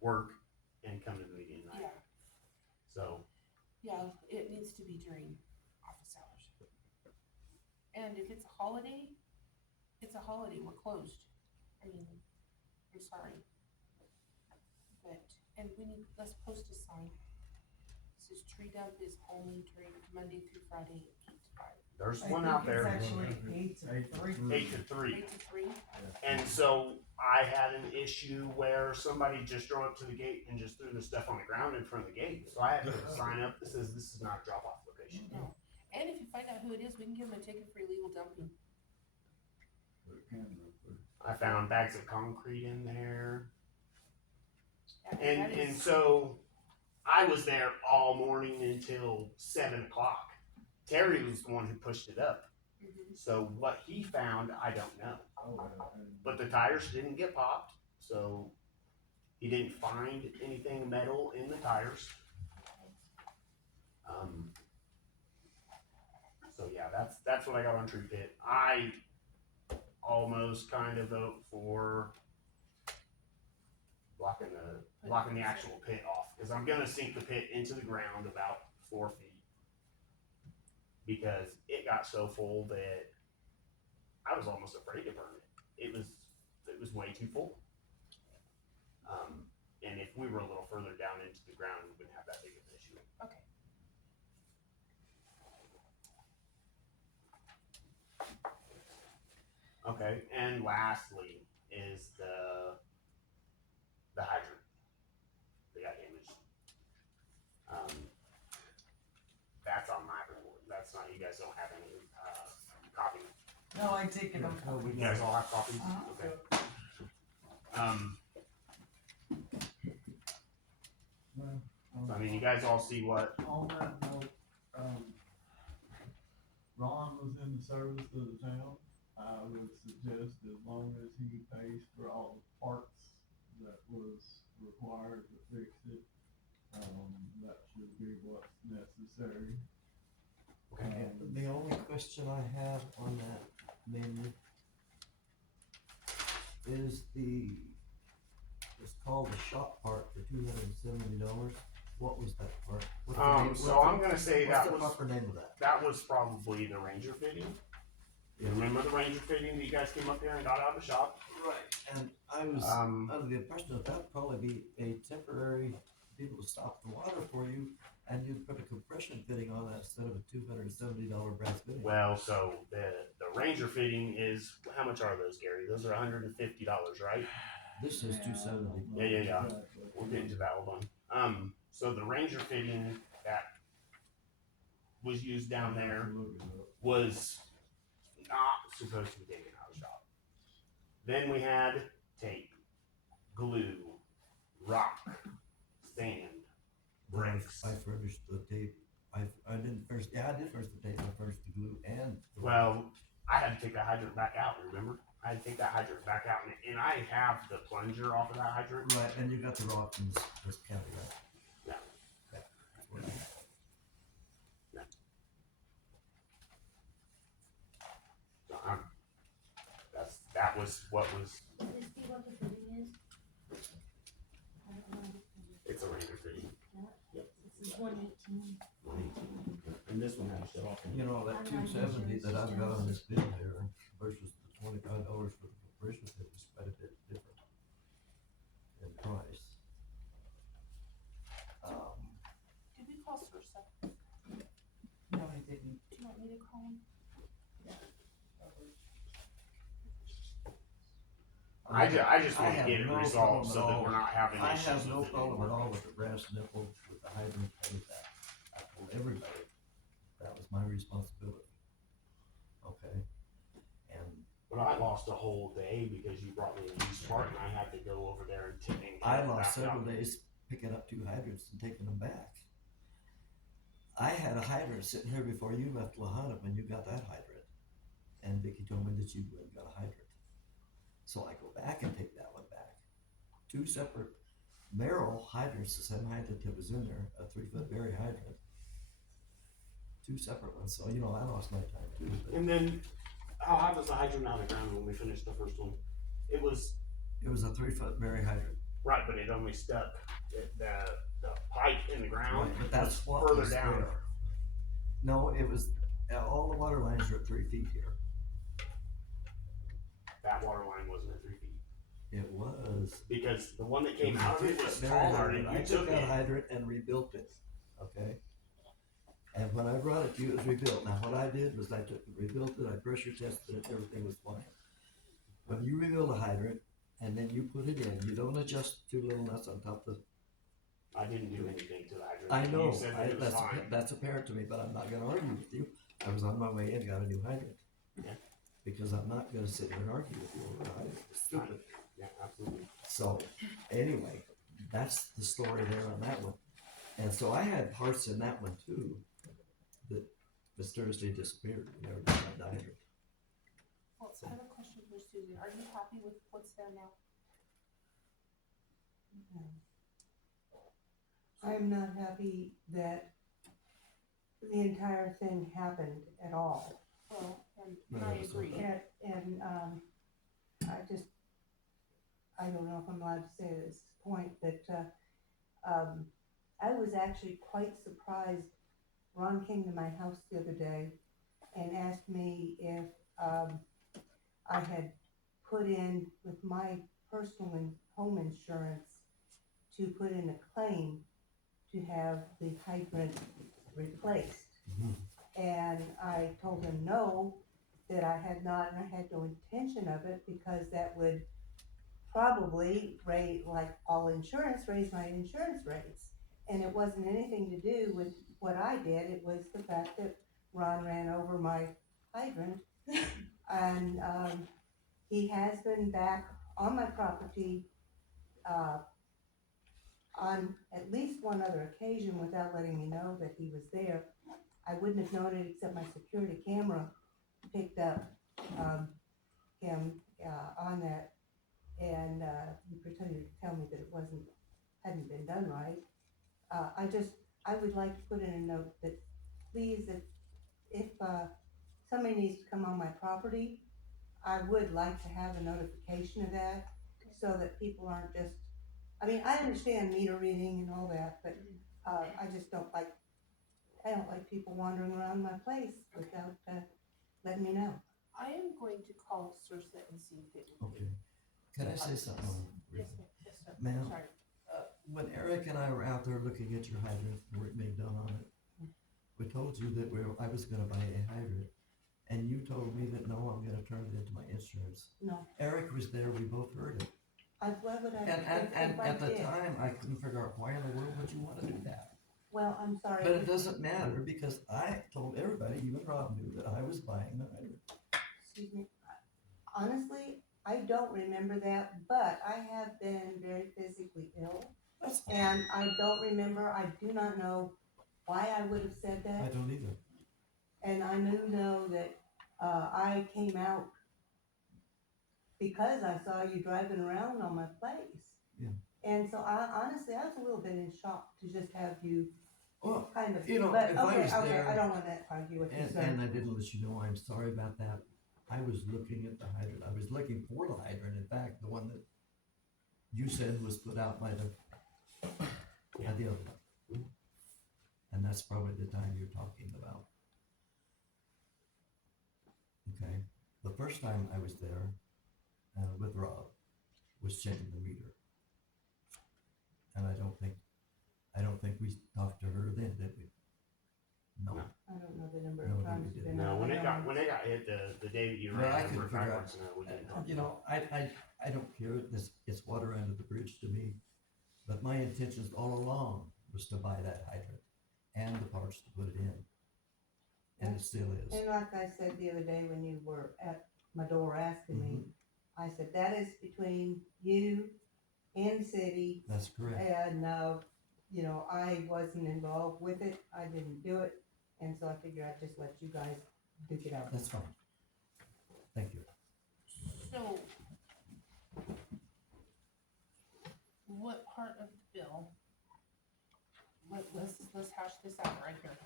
work and coming to the meeting at night. Yeah, So, yeah, it needs to be during office hours. And if it's a holiday, it's a holiday, we're closed. I mean, I'm sorry. But, and let's post a sign. It says tree dump is only during Monday through Friday, 8 to 5. there's I one think out it's there, actually 8 to 3. 8 to 3. 8 to 3? And so I had an issue where somebody just drove up to the gate and just threw the stuff on the ground in front of the gate. So I had to put a sign up that says this is not a drop off location. No. And if you find out who it is, we can give them a ticket for illegal dumping. put a camera up there. I found bags of concrete in there. Yeah, that And is- so I was there all morning until 7 o'clock. Terry was the one who pushed it up. Mhm. So what he found, I don't know. And But the tires didn't get popped, so he didn't find anything metal in the tires. So yeah, that's what I got on Tree Pit. I almost kind of vote for blocking the actual pit off because I'm gonna sink the pit into the ground about 4 feet because it got so full that I was almost afraid to burn it. It was way too full. And if we were a little further down into the ground, we wouldn't have that big of an issue. Okay. Okay, and lastly is the hydrant that got damaged. That's on my report. That's not, you guys don't have any copy. No, I did get them. You guys all have copies? Okay. well, I mean, you guys all see what, On that note, Ron was in the service of the town. I would suggest as long as he pays for all the parts that was required to fix it, that should be what's necessary. The only question I have on that menu is it's called the shop part for $270. What was that part? What's the name- so I'm gonna say what's that the was, proper name of that? that was probably the Ranger fitting. You remember the Ranger fitting that you guys came up there and got out of the shop? Right, and I was under the impression that that'd probably be a temporary deal to stop the water for you, and you'd put a compression fitting on that instead of a $270 brass fitting. Well, so the Ranger fitting is, how much are those, Gary? Those are $150, right? This is $270. Yeah. We'll get into that, hold on. So the Ranger fitting that was used down there was not supposed to be taken out of the shop. Then we had tape, glue, rock, sand, bricks. I furnished the tape. I did furnish the tape. I furnished the glue and the Well, I had to take that hydrant back out, remember? I had to take that hydrant back out, and I have the plunger off of that hydrant. right, and you got the rock in this county, right? Yeah. Okay. That's what I have. So that was what was, Can this be what the fitting is? I don't know. it's a Ranger fitting. This is 118. And this one has shit. You know, that $270 that I've got on this bill here versus the $25 for the compression fit is quite a bit different in price. Did we call Sursa? No, I didn't. Do you want me to call him? I just want to have get it no resolved problem so at that all. we're not having I issues have no with it problem anymore. at all with the brass nipple, with the hydrant, any of that. I told everybody that was my responsibility. Okay? And But I lost a whole day because you brought me a used part and I had to go over there and take it I back lost several out. days picking up 2 hydrants and taking them back. I had a hydrant sitting here before you left La Junta when you got that hydrant. And Vicky told me that you went and got a hydrant. So I go back and take that one back. 2 separate Merrill hydrants, the same hydrant that was in there, a 3-foot Berry hydrant. 2 separate ones, so you know, I lost my time too. But And then, how high was the hydrant on the ground when we finished the first one? It was, it was a 3-foot Berry hydrant. right, but it only stuck, the pipe in the ground Right, but that's was what further was down. there. No, it was, all the water lines are at 3 feet here. That water line wasn't at 3 feet. It was. Because the one that came out of it was Berry taller hydrant. and I you took took that it. hydrant and rebuilt it, okay? And when I brought it to you, it was rebuilt. Now, what I did was I rebuilt it, I pressure tested it, everything was fine. When you rebuild a hydrant and then you put it in, you don't adjust 2 little nuts on top of. I didn't do anything to the hydrant. I know, You said that it was fine. that's apparent to me, but I'm not gonna argue with you. I was on my way in, got a new hydrant. Yeah. Because I'm not gonna sit here and argue with you over a hydrant. It's stupid. Yeah, absolutely. So, anyway, that's the story there on that one. And so I had parts in that one too that mysteriously disappeared. We never got that hydrant. Well, I have a question for Susan. Are you happy with what's there now? I'm not happy that the entire thing happened at all. Well, and No, I it's agree. okay. And I don't know if I'm allowed to say at this point, but, I was actually quite surprised. Ron came to my house the other day and asked me if, I had put in with my personal and home insurance to put in a claim to have the hydrant replaced. And I told him no, that I had not, and I had no intention of it, because that would probably raise, like all insurance, raise my insurance rates. And it wasn't anything to do with what I did, it was the fact that Ron ran over my hydrant. And, he has been back on my property, on at least one other occasion without letting me know that he was there. I wouldn't have known it except my security camera picked up, him, on that. And, he pretended to tell me that it hadn't been done right. I would like to put in a note that please, if somebody needs to come on my property, I would like to have a notification of that so that people aren't just, I mean, I understand meter reading and all that, but, I just don't like people wandering around my place without, letting me know. I am going to call Sursa and see if it will. Okay. Can I say something? Yes, ma'am. Yes, sir. Ma'am? Sorry. When Eric and I were out there looking at your hydrant, work being done on it, we told you that I was gonna buy a hydrant, and you told me that, no, I'm gonna turn it into my insurance. No, Eric was there, we both heard it. why would I? And if I at the did? time, I couldn't figure out why in the world would you wanna do that? Well, I'm sorry. But it doesn't matter, because I told everybody, you and Rob knew that I was buying the hydrant. Excuse me. Honestly, I don't remember that, but I have been very physically ill. That's fine. And I don't remember, I do not know why I would have said I that. don't either. And I do know that, I came out because I saw you driving around on my place. Yeah. And so honestly, I was a little bit in shock to just have you Well, kind of, you know, but if I okay, was there- I don't want to argue with you, and sir. I didn't let you know, I'm sorry about that. I was looking at the hydrant, I was looking for the hydrant, in fact, the one that you said was put out by the other one. And that's probably the time you're talking about. Okay, the first time I was there, with Rob, was checking the meter. And I don't think we talked to her then, did we? No. I don't know the number No, of we times you've didn't. been No, out. when I it know. got hit the day that you Well, I ran couldn't over figure out- backwards, no, we didn't talk. You know, I don't care, it's water under the bridge to me, but my intentions all along was to buy that hydrant and the parts to put it in. And it still is. And like I said the other day when you were at my door asking me, I said, that is between you and the city. That's correct. And, you know, I wasn't involved with it, I didn't do it, and so I figured I'd just let you guys duke it out. That's fine. Thank you. So, what part of the bill? Let's hash this out right here.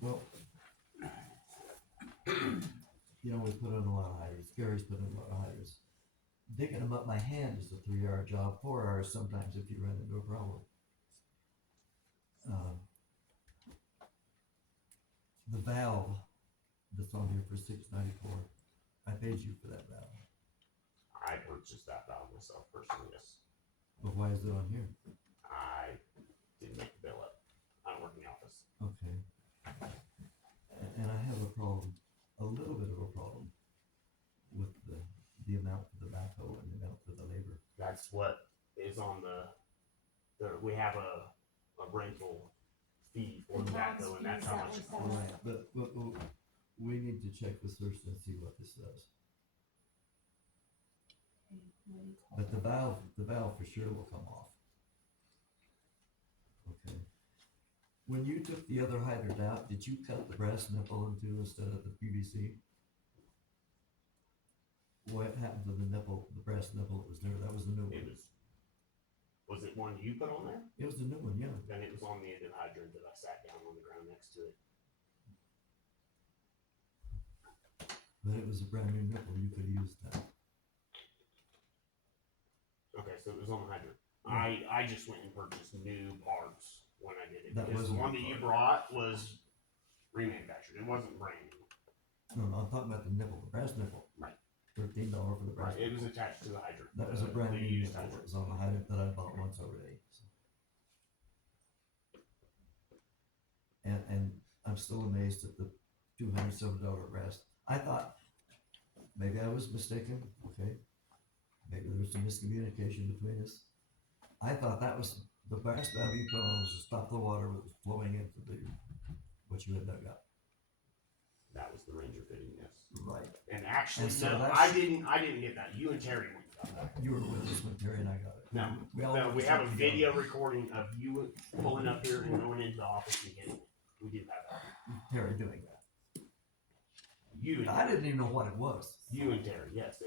Well, you know, we put in a lot of hydrants, Gary's put in a lot of hydrants. Digging them up my hand is a 3-hour job, 4 hours sometimes if you run into a problem. The valve that's on here for $694, I paid you for that valve. I purchased that valve myself personally, yes. But why is it on here? I didn't make the bill up. I don't work in the office. Okay. And I have a problem, a little bit of a problem with the amount for the backhoe and the amount for the labor. That's what is on we have a rental fee for the backhoe, and that's how much it All costs. right, but we need to check with Thurston and see what this does. But the valve for sure will come off. Okay. When you took the other hydrant out, did you cut the brass nipple in two instead of the PVC? What happened to the nipple, the brass nipple that was there? That was the new one. Was it one you put on there? It was the new one, yeah. Then it was on the end of the hydrant that I sat down on the ground next to it. But it was a brand new nipple, you could have used that. Okay, so it was on the hydrant. I just went and purchased new parts when I did it. That Because the wasn't one the that you part. brought was remanufactured. It wasn't brand new. No, I'm talking about the nipple, the brass nipple. Right. $13 for the brass Right, it nipple. was attached to the hydrant. That was a brand the new used nipple that hydrant. was on the hydrant that I bought once already. So. And I'm still amazed at the $207 brass. I thought, maybe I was mistaken, okay? Maybe there was some miscommunication between us. I thought that was, the brass valve you put on was to stop the water that was flowing into what you had dug up. That was the Ranger fitting, yes. Right. And actually, And so no, that's- I didn't get that. You and Terry went got that. You were with us when Terry and I got it. No, all no, we went have a together. video recording of you pulling up here and going into the office and getting it. We did have that. Terry doing that. You and I didn't even know what it was. You and Terry, yes.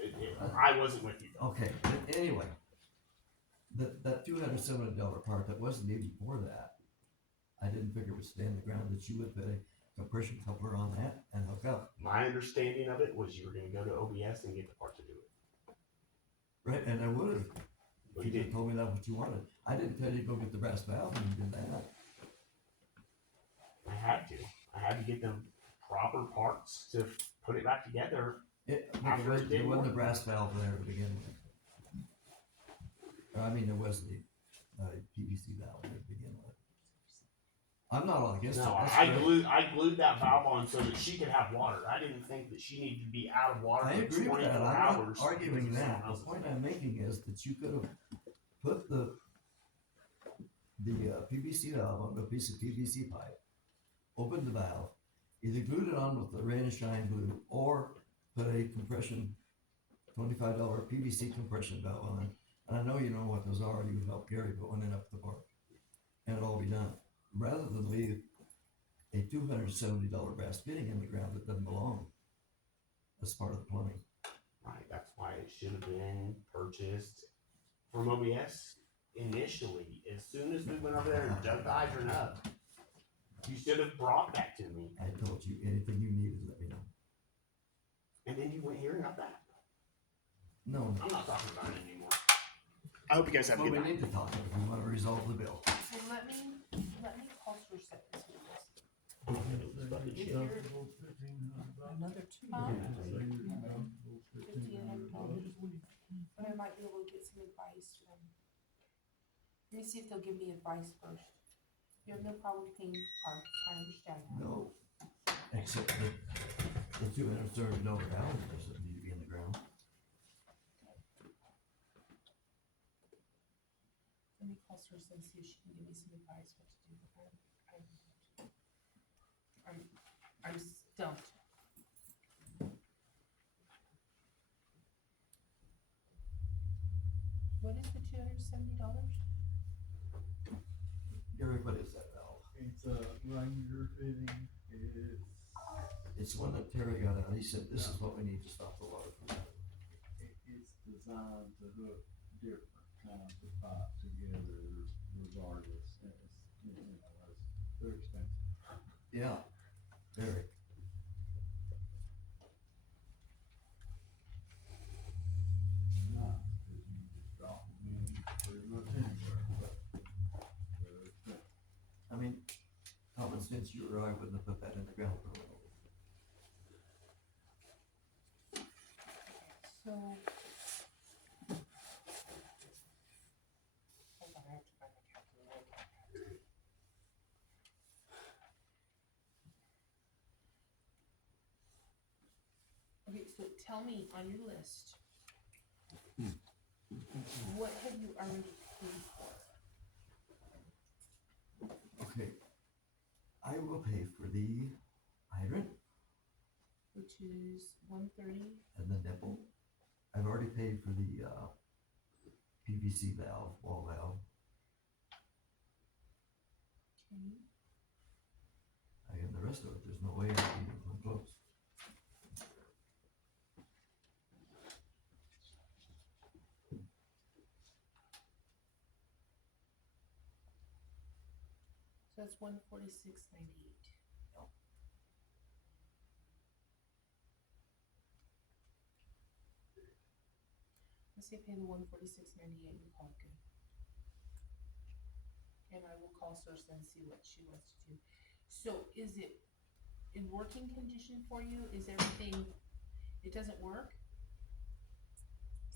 I wasn't with you though. Okay, but anyway, that $270 part that wasn't even for that, I didn't figure would stay in the ground, that you would put a compression coupler on that and hook up. My understanding of it was you were going to go to OBS and get the part to do it. Right, and I would have. But If you you didn't. told me that what you wanted. I didn't tell you to go get the brass valve and you did that. I had to. I had to get the proper parts to put it back together. After it There didn't wasn't a work. brass valve there to begin with. I mean, there was the PVC valve there to begin with. I'm not all against it. No, That's I great. glued that valve on so that she could have water. I didn't think that she needed to be out of water I for agree with 24 that. I'm hours. not arguing because of that. someone The else's point thing. I'm making is that you could have put the PVC valve on a piece of PVC pipe, opened the valve, either glued it on with the Rain and Shine glue, or put a compression, $25 PVC compression valve on it. And I know you know what those are. You helped Gary put one in up the park, and it'll all be done. Rather than leave a $270 brass fitting in the ground that doesn't belong as part of the plumbing. Right, that's why it should have been purchased from OBS initially. As soon as we went over there and dug the hydrant up, you should have brought that to me. I told you anything you needed, let me know. And then you went here and got that. No, I'm not talking about it anymore. I hope you guys have a well, good we night. need to talk if we want to resolve the bill. So let me call for seconds here. Another two. But I might be able to get some advice from. Let me see if they'll give me advice first. You have no problem with paying parts, I understand that. No, except the $230 valve doesn't need to be in the ground. Let me call Sarah and see if she can give me some advice what to do. I'm stumped. What is the $270? Gary, what is that valve? It's a Ranger fitting, It's one that Terry got out. He said, this is what we need to stop the water from happening. it's designed to hook different kinds of pipe together regardless. They're expensive. Yeah, very. Nice, cause you just drop them in pretty much anywhere, but they're expensive. I mean, common sense, you or I wouldn't have put that in the ground permanently. So. Hold on, I have to find my calculator. Okay, so tell me on your list, what have you already paid for? Okay, I will pay for the hydrant Which is 130. and the nipple. I've already paid for the PVC valve, wall valve. Okay. And the rest of it, there's no way I can even come close. So that's 146.98. Let's say pay the 146.98 and call it good. And I will call Sarsa and see what she wants to do. So is it in working condition for you? Is everything, it doesn't work?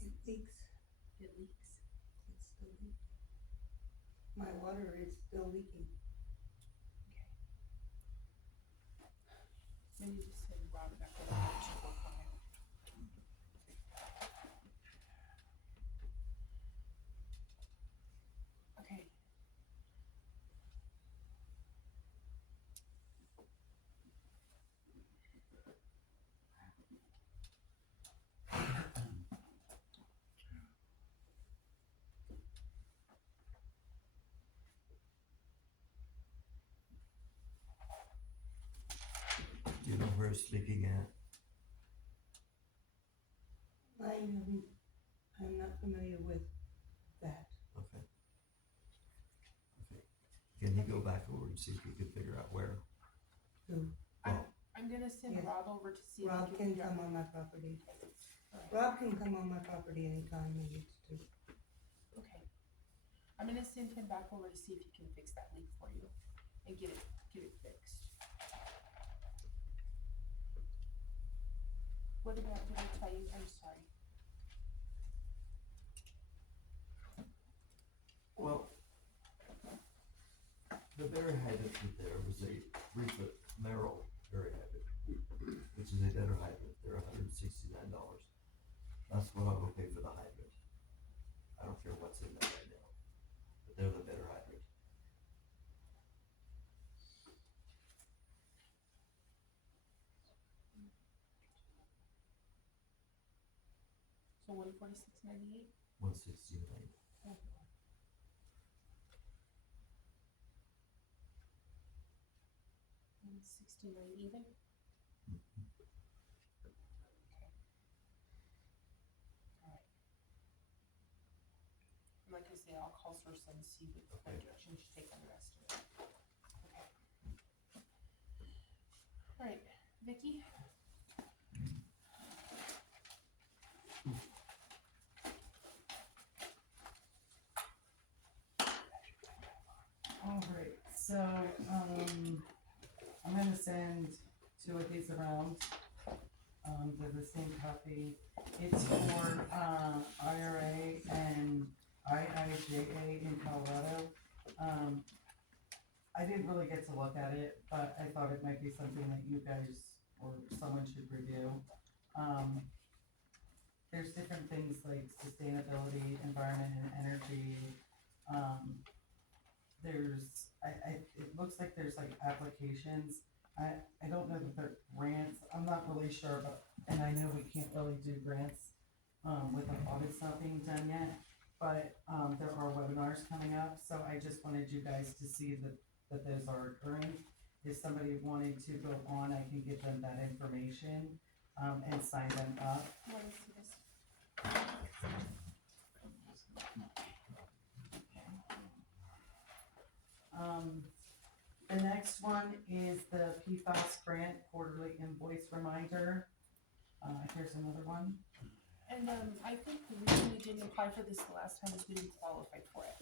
It leaks. It leaks? It's still leaking. My water is still leaking. Okay. Maybe just send Rob back over to 245. Okay. starts leaking at? I'm not familiar with that. Okay. Okay. Can you go back over and see if you can figure out where? Who? I'm gonna send Yeah. Rob over to see if Rob he can figure come out. on my property. Alright, Rob can come on my property anytime he needs to. okay. I'm gonna send him back over to see if he can fix that leak for you and get it fixed. What did I tell you? I'm sorry. Well, the Bear hydrant there was a 3-foot Merrill Bear hydrant, which is a better hydrant. They're $169. That's what I will pay for the hydrant. I don't care what's in there right now, but they're the better hydrant. So 146.98. 169. 169 even. Alright. And like I say, I'll call Source and see what direction she take on the rest of it. Okay. Alright, Vicky? Alright, so, I'm gonna send two of these around. They're the same copy. It's for, IRA and IIJA in Colorado. I didn't really get to look at it, but I thought it might be something that you guys or someone should review. There's different things like sustainability, environment and energy. It looks like there's like applications. I don't know that they're grants. I'm not really sure, but, and I know we can't really do grants, with the audits not being done yet. But, there are webinars coming up, so I just wanted you guys to see that those are occurring. If somebody wanted to go on, I can give them that information, and sign them up. You wanna see this? The next one is the PFAS grant quarterly invoice reminder. Here's another one. And I think the reason we didn't apply for this the last time is we didn't qualify for it,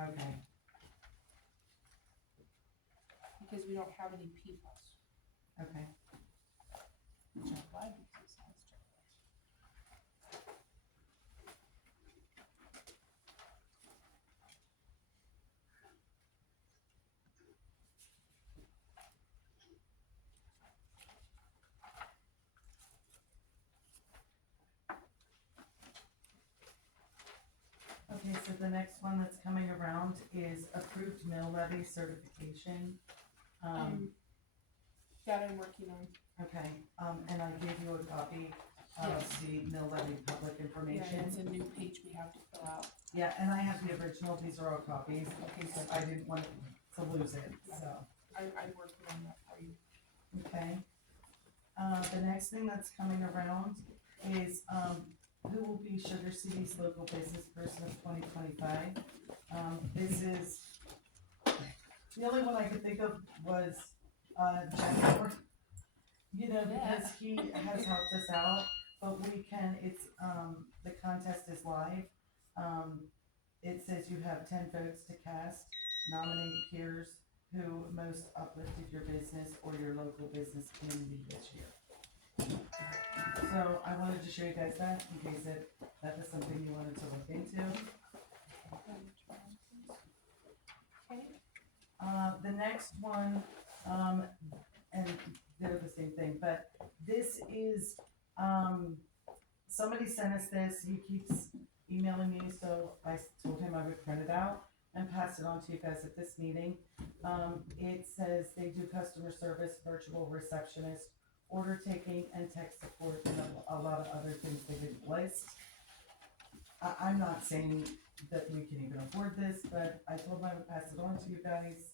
Okay, because we don't have any PFAS, okay. which I'm glad because it sounds terrible. Okay, so the next one that's coming around is approved mill levy certification. That I'm working on. Okay, and I gave you a copy of Yes. the mill levy public Yeah, information. it's a new page we have to fill out. Yeah, and I have the original, these are all copies, Okay, so I didn't want to lose it, so, I'm working on that for you. okay. The next thing that's coming around is, who will be Sugar City's local business person of 2025? This is, the only one I could think of was, Jack Howard. You know, because he has helped us out, but we can, it's, the contest is live. It says you have 10 votes to cast, nominate peers who most uplifted your business or your local business community this year. So I wanted to show you guys that in case that was something you wanted to look into. Okay, The next one, and they're the same thing, but this is, somebody sent us this, he keeps emailing me, so I told him I would print it out and pass it on to you guys at this meeting. It says they do customer service, virtual receptionist, order taking and tech support, and a lot of other things they didn't list. I'm not saying that we can even afford this, but I told them I would pass it on to you guys.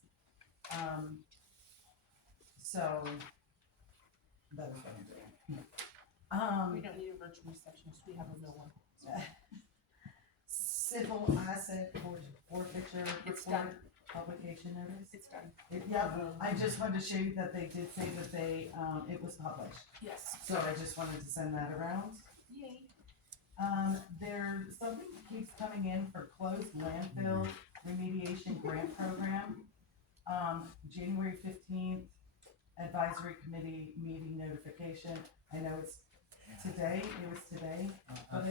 So, that is what I'm doing. We don't need a virtual receptionist, we have a real one. Civil asset forfeiture It's report, done. publication notice. It's done. Yeah, I just wanted to show you that they did say that they, it was published, Yes. so I just wanted to send that around. Yay. Something keeps coming in for closed landfill remediation grant program. January 15th, advisory committee meeting notification. I know it's today, it was today, but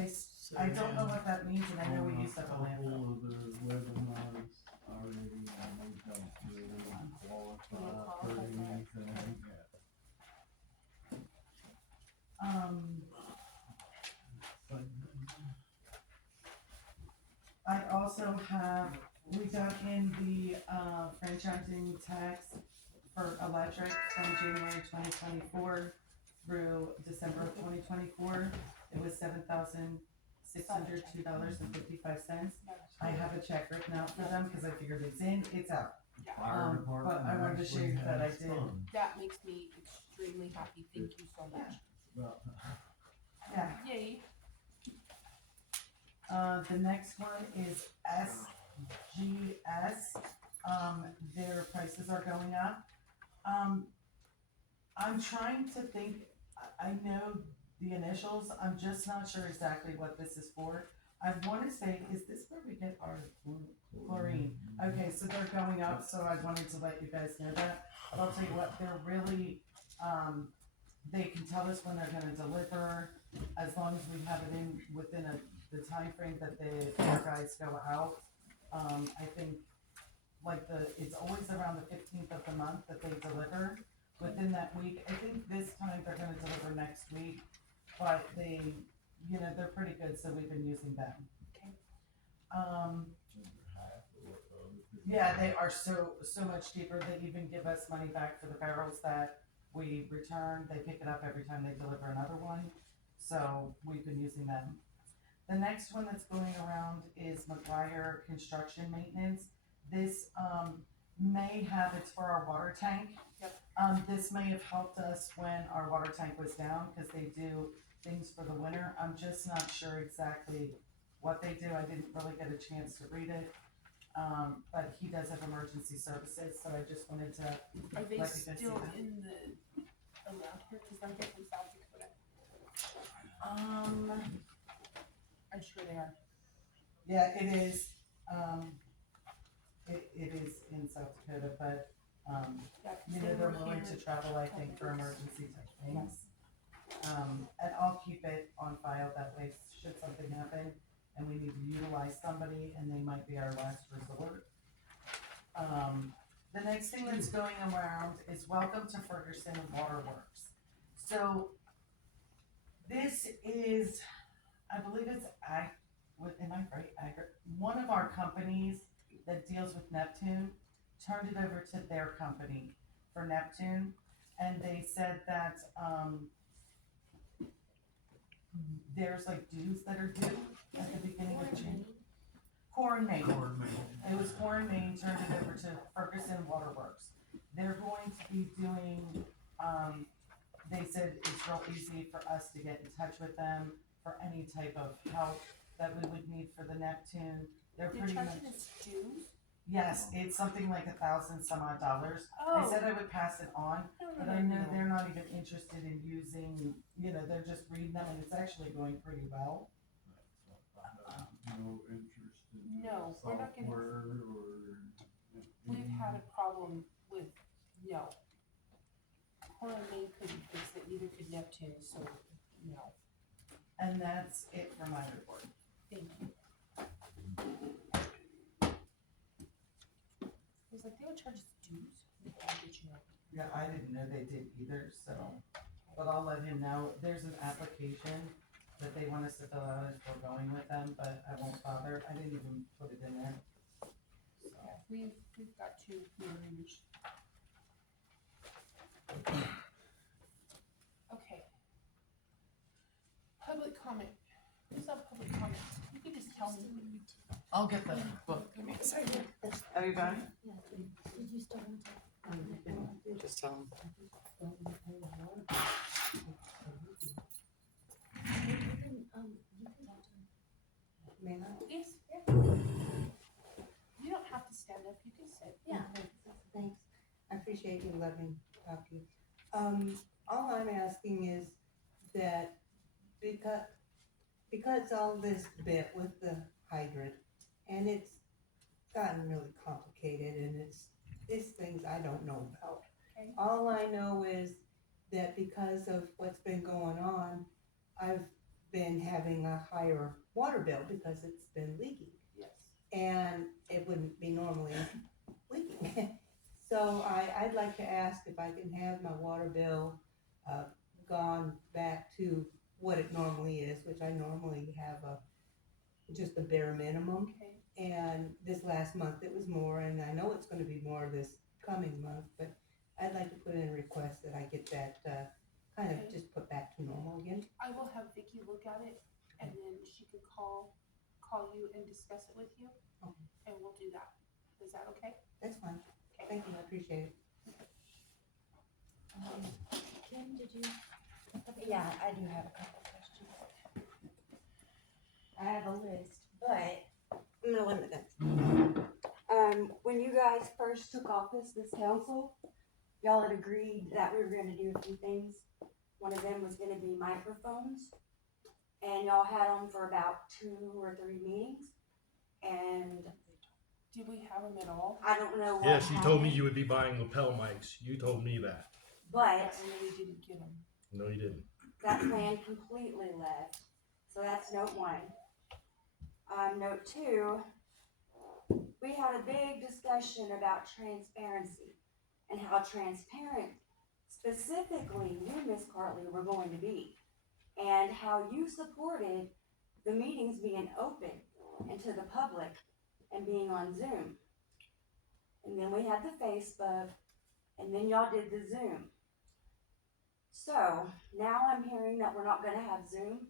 I don't know what that means, and I know we used up a landfill. All of the webinars already, and we don't really qualify for anything yet. I also have, we got in the, franchising tax for electric from January 2024 through December of 2024. It was $7,602.55. I have a check written out for them, cause I figured it's out. Fire department But I wanted to show you that I actually did. has funds. That makes me extremely happy, thank you so much. But Yeah. Yay. The next one is SGS. Their prices are going up. I'm trying to think, I know the initials, I'm just not sure exactly what this is for. I wanna say, is this where we get our chlorine? Okay, so they're going up, so I wanted to let you guys know that. But I'll tell you what, they're really, they can tell us when they're gonna deliver, as long as we have it in within the time frame that our guys go out. I think it's always around the 15th of the month that they deliver within that week. I think this time they're gonna deliver next week, but they're pretty good, so we've been using them. Okay. Yeah, they are so much cheaper. They even give us money back for the barrels that we return. They pick it up every time they deliver another one. So we've been using them. The next one that's going around is McGuire Construction Maintenance. This it's for our water tank. Yep. This may have helped us when our water tank was down, because they do things for the winter. I'm just not sure exactly what they do. I didn't really get a chance to read it. But he does have emergency services, so I just wanted to. Are they let you guys see still that. in around here, cause I'm here from South Dakota? I'm sure they are. Yeah, it is, it is in South Dakota, but, Yeah, 'cause they're they were willing here to travel, I think, for emergency type things. And I'll keep it on file, that way, should something happen and we need to utilize somebody, and they might be our last resort. The next thing that's going around is Welcome to Ferguson Waterworks. So, this is, I believe it's am I right, one of our companies that deals with Neptune turned it over to their company for Neptune, and they said that, there's dues that are due at the beginning of June. Core and Main. It was Core and Main turned it over to Ferguson Waterworks. They're going to be doing, they said it's real easy for us to get in touch with them for any type of help that we would need for the Neptune. They're They're pretty much, charging us dues? yes, it's something like $1,000 some odd. I Oh. said I would pass it on, but I know they're not even interested in using, they're just reading them, and it's actually going pretty well. no interest in No, we're not gonna- software or. We've had a problem with, no. Core and Main couldn't fix it, neither could Neptune, so, no. And that's it for my report. Thank you. I was like, they would charge us dues? I'll get you know. Yeah, I didn't know they did either, so, but I'll let him know. There's an application that they want us to fill out as we're going with them, but I won't bother. I didn't even put it in there. So, Yeah, we've got two meters. Okay. Public comment. Who's on public comment? You can just tell me. I'll get the book. Give me a second. Are you done? Did you start on top? Just tell him. May I? Yes. You don't have to stand up, you can sit. Yeah. Thanks. I appreciate you letting me talk to you. All I'm asking is that because all this bit with the hydrant, and it's gotten really complicated, and it's things I don't know about. Okay. All I know is that because of what's been going on, I've been having a higher water bill because it's been leaking. Yes. And it wouldn't be normally leaking. So I'd like to ask if I can have my water bill gone back to what it normally is, which I normally have just a bare minimum. Okay. And this last month it was more, and I know it's gonna be more this coming month, but I'd like to put in a request that I get that kind of Okay. just put back to normal again. I will have Vicky look at it, and then she can call you and discuss it with you. Okay. And we'll do that. Is that okay? That's fine. Okay. Thank you, I appreciate it. Kim, did you? Yeah, I do have a couple questions. I have a list, but I'm gonna limit it. When you guys first took office, this council, y'all had agreed that we were gonna do a few things. One of them was gonna be microphones, and y'all had them for about 2 or 3 meetings, and Did we have them at all? I don't know what Yes, you told me happened, you would be buying lapel mics. You told me that. but And then we didn't get them. No, you didn't. that plan completely left. So that's note 1. Note 2, we had a big discussion about transparency and how transparent specifically you, Miss Cartley, were going to be, and how you supported the meetings being open and to the public and being on Zoom. And then we had the Facebook, and then y'all did the Zoom. So now I'm hearing that we're not gonna have Zoom.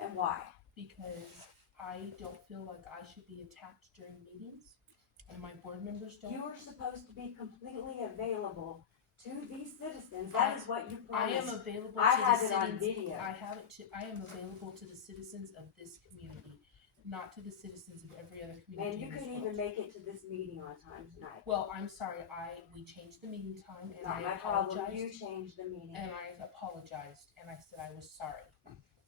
And why? Because I don't feel like I should be attacked during meetings, and my board members don't. You were supposed to be completely available to these citizens. That is what you I am promised. available I to have the it on citizens. video. I am available to the citizens of this community, not to the citizens of every other And community you in this couldn't world. even make it to this meeting on time tonight. Well, I'm sorry, we changed the meeting time and Not I my problem. You apologized. changed the meeting. And I apologized and I said I was sorry.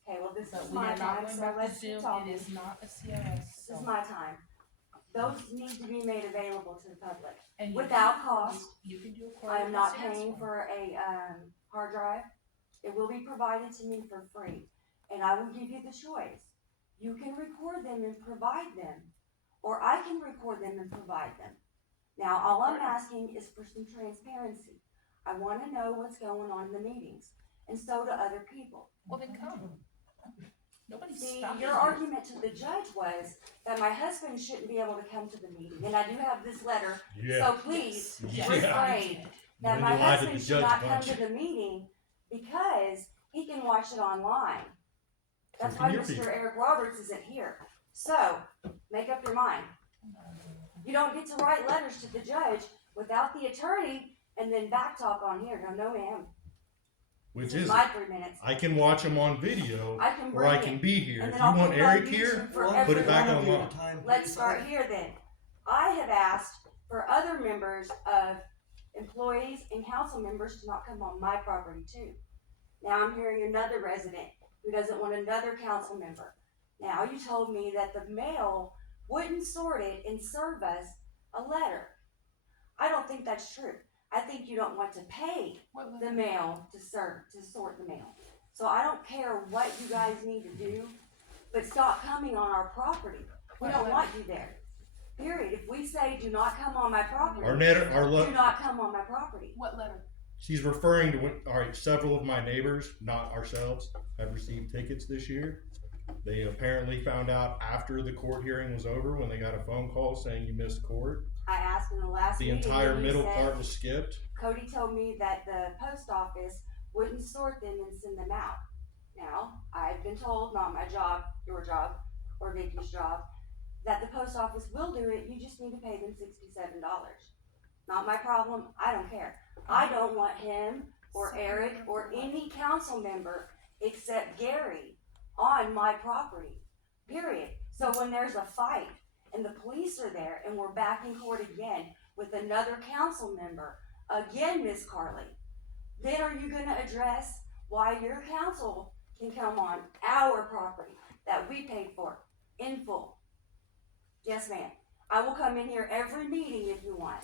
Okay, well, this But is we my are not time, going so back to let's keep Zoom. talking. It is not a CRS, This is so. my time. Those need to be made available to the public. And you without can- cost. You can do a I quarterly am not CRS paying one. for a, hard drive. It will be provided to me for free, and I will give you the choice. You can record them and provide them, or I can record them and provide them. Now, all I'm asking is for some transparency. I wanna know what's going on in the meetings, and so do other people. Well, then come. Nobody's See, stopping your you. argument to the judge was that my husband shouldn't be able to come to the meeting, and I do have this letter, so please Yes, refrain. I did. That Then my you lied to husband the should judge not a come bunch. to the meeting because he can watch it online. That's So why can your Mr. people. Eric Roberts isn't here. So, make up your mind. You don't get to write letters to the judge without the attorney and then backtalk on here. No, ma'am. Which This is is my 3 minutes. I can watch them on video, I can or bring I it. can be here. And If then you I'll want put it on Eric here, YouTube for put it back everyone. online. Let's start here then. I have asked for other members of employees and council members to not come on my property too. Now I'm hearing another resident who doesn't want another council member. Now you told me that the mail wouldn't sort it and serve us a letter. I don't think that's true. I think you don't want to pay What the letter? mail to sort the mail. So I don't care what you guys need to do, but stop coming on our property. We don't want you there. Period. If we say do not come on my property, do not come on my property. What letter? She's referring to when, all right, several of my neighbors, not ourselves, have received tickets this year. They apparently found out after the court hearing was over when they got a phone call saying you missed court. I asked in the last The meeting. entire and you middle said- part was skipped. Cody told me that the post office wouldn't sort them and send them out. Now, I've been told, not my job, your job, or Vicky's job, that the post office will do it, you just need to pay them $67. Not my problem, I don't care. I don't want him or Eric or any council member except Gary on my property. period. So when there's a fight and the police are there and we're back in court again with another council member, again, Miss Carly, then are you gonna address why your council can come on our property that we paid for in full? Yes, ma'am. I will come in here every meeting if you want.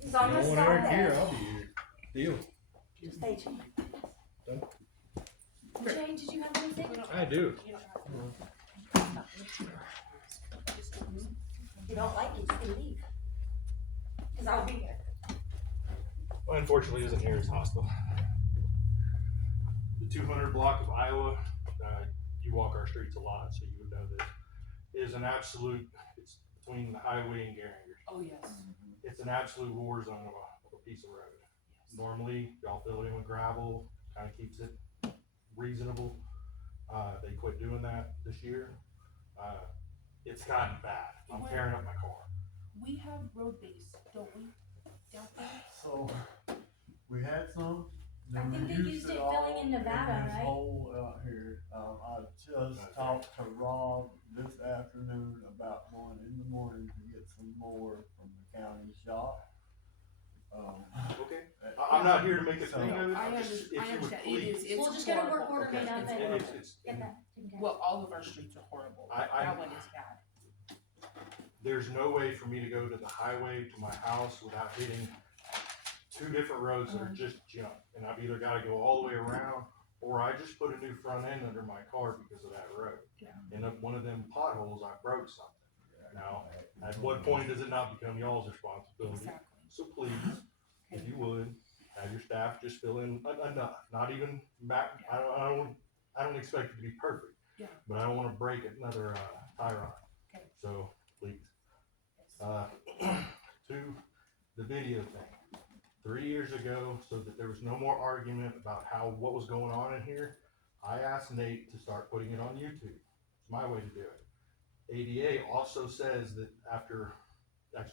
So I'm You gonna don't want stop Eric here, there. I'll be here. Deal. Stay tuned. Jane, did you have anything? I do. If you don't like it, you can leave. Cause I'll be here. Well, unfortunately, isn't here as hostile. The 200 block of Iowa, you walk our streets a lot, so you would know this, is an absolute, it's between the highway and Gehringer. Oh, yes. It's an absolute war zone of a piece of road. Normally, y'all fill it in with gravel, kind of keeps it reasonable. They quit doing that this year. It's gotten bad. I'm tearing up my car. We have road base, don't we? Down there? So, we had some. I think they used it filling in Nevada, this right? hole out here. I just talked to Rob this afternoon about going in the morning to get some more from the county shop. Okay. I'm not here to make a thing of it. I Just, if you would understand, it please. is, it's We'll just get a work horrible. order made up It's- and it's- get that taken care of. Well, all of our streets are horrible. That one is bad. There's no way for me to go to the highway to my house without hitting two different roads that are just junk. And I've either gotta go all the way around, or I just put a new front end under my car because of that road. Yeah. And up one of them potholes, I broke something. Now, at what point does it not become y'all's responsibility? Exactly. So please, if you would, have your staff just fill in enough, not even back, I don't expect it to be perfect. Yeah. But I don't wanna break another, tire on it. Okay. So, please. To the video thing. 3 years ago, so that there was no more argument about what was going on in here, I asked Nate to start putting it on YouTube. It's my way to do it. ADA also says that actually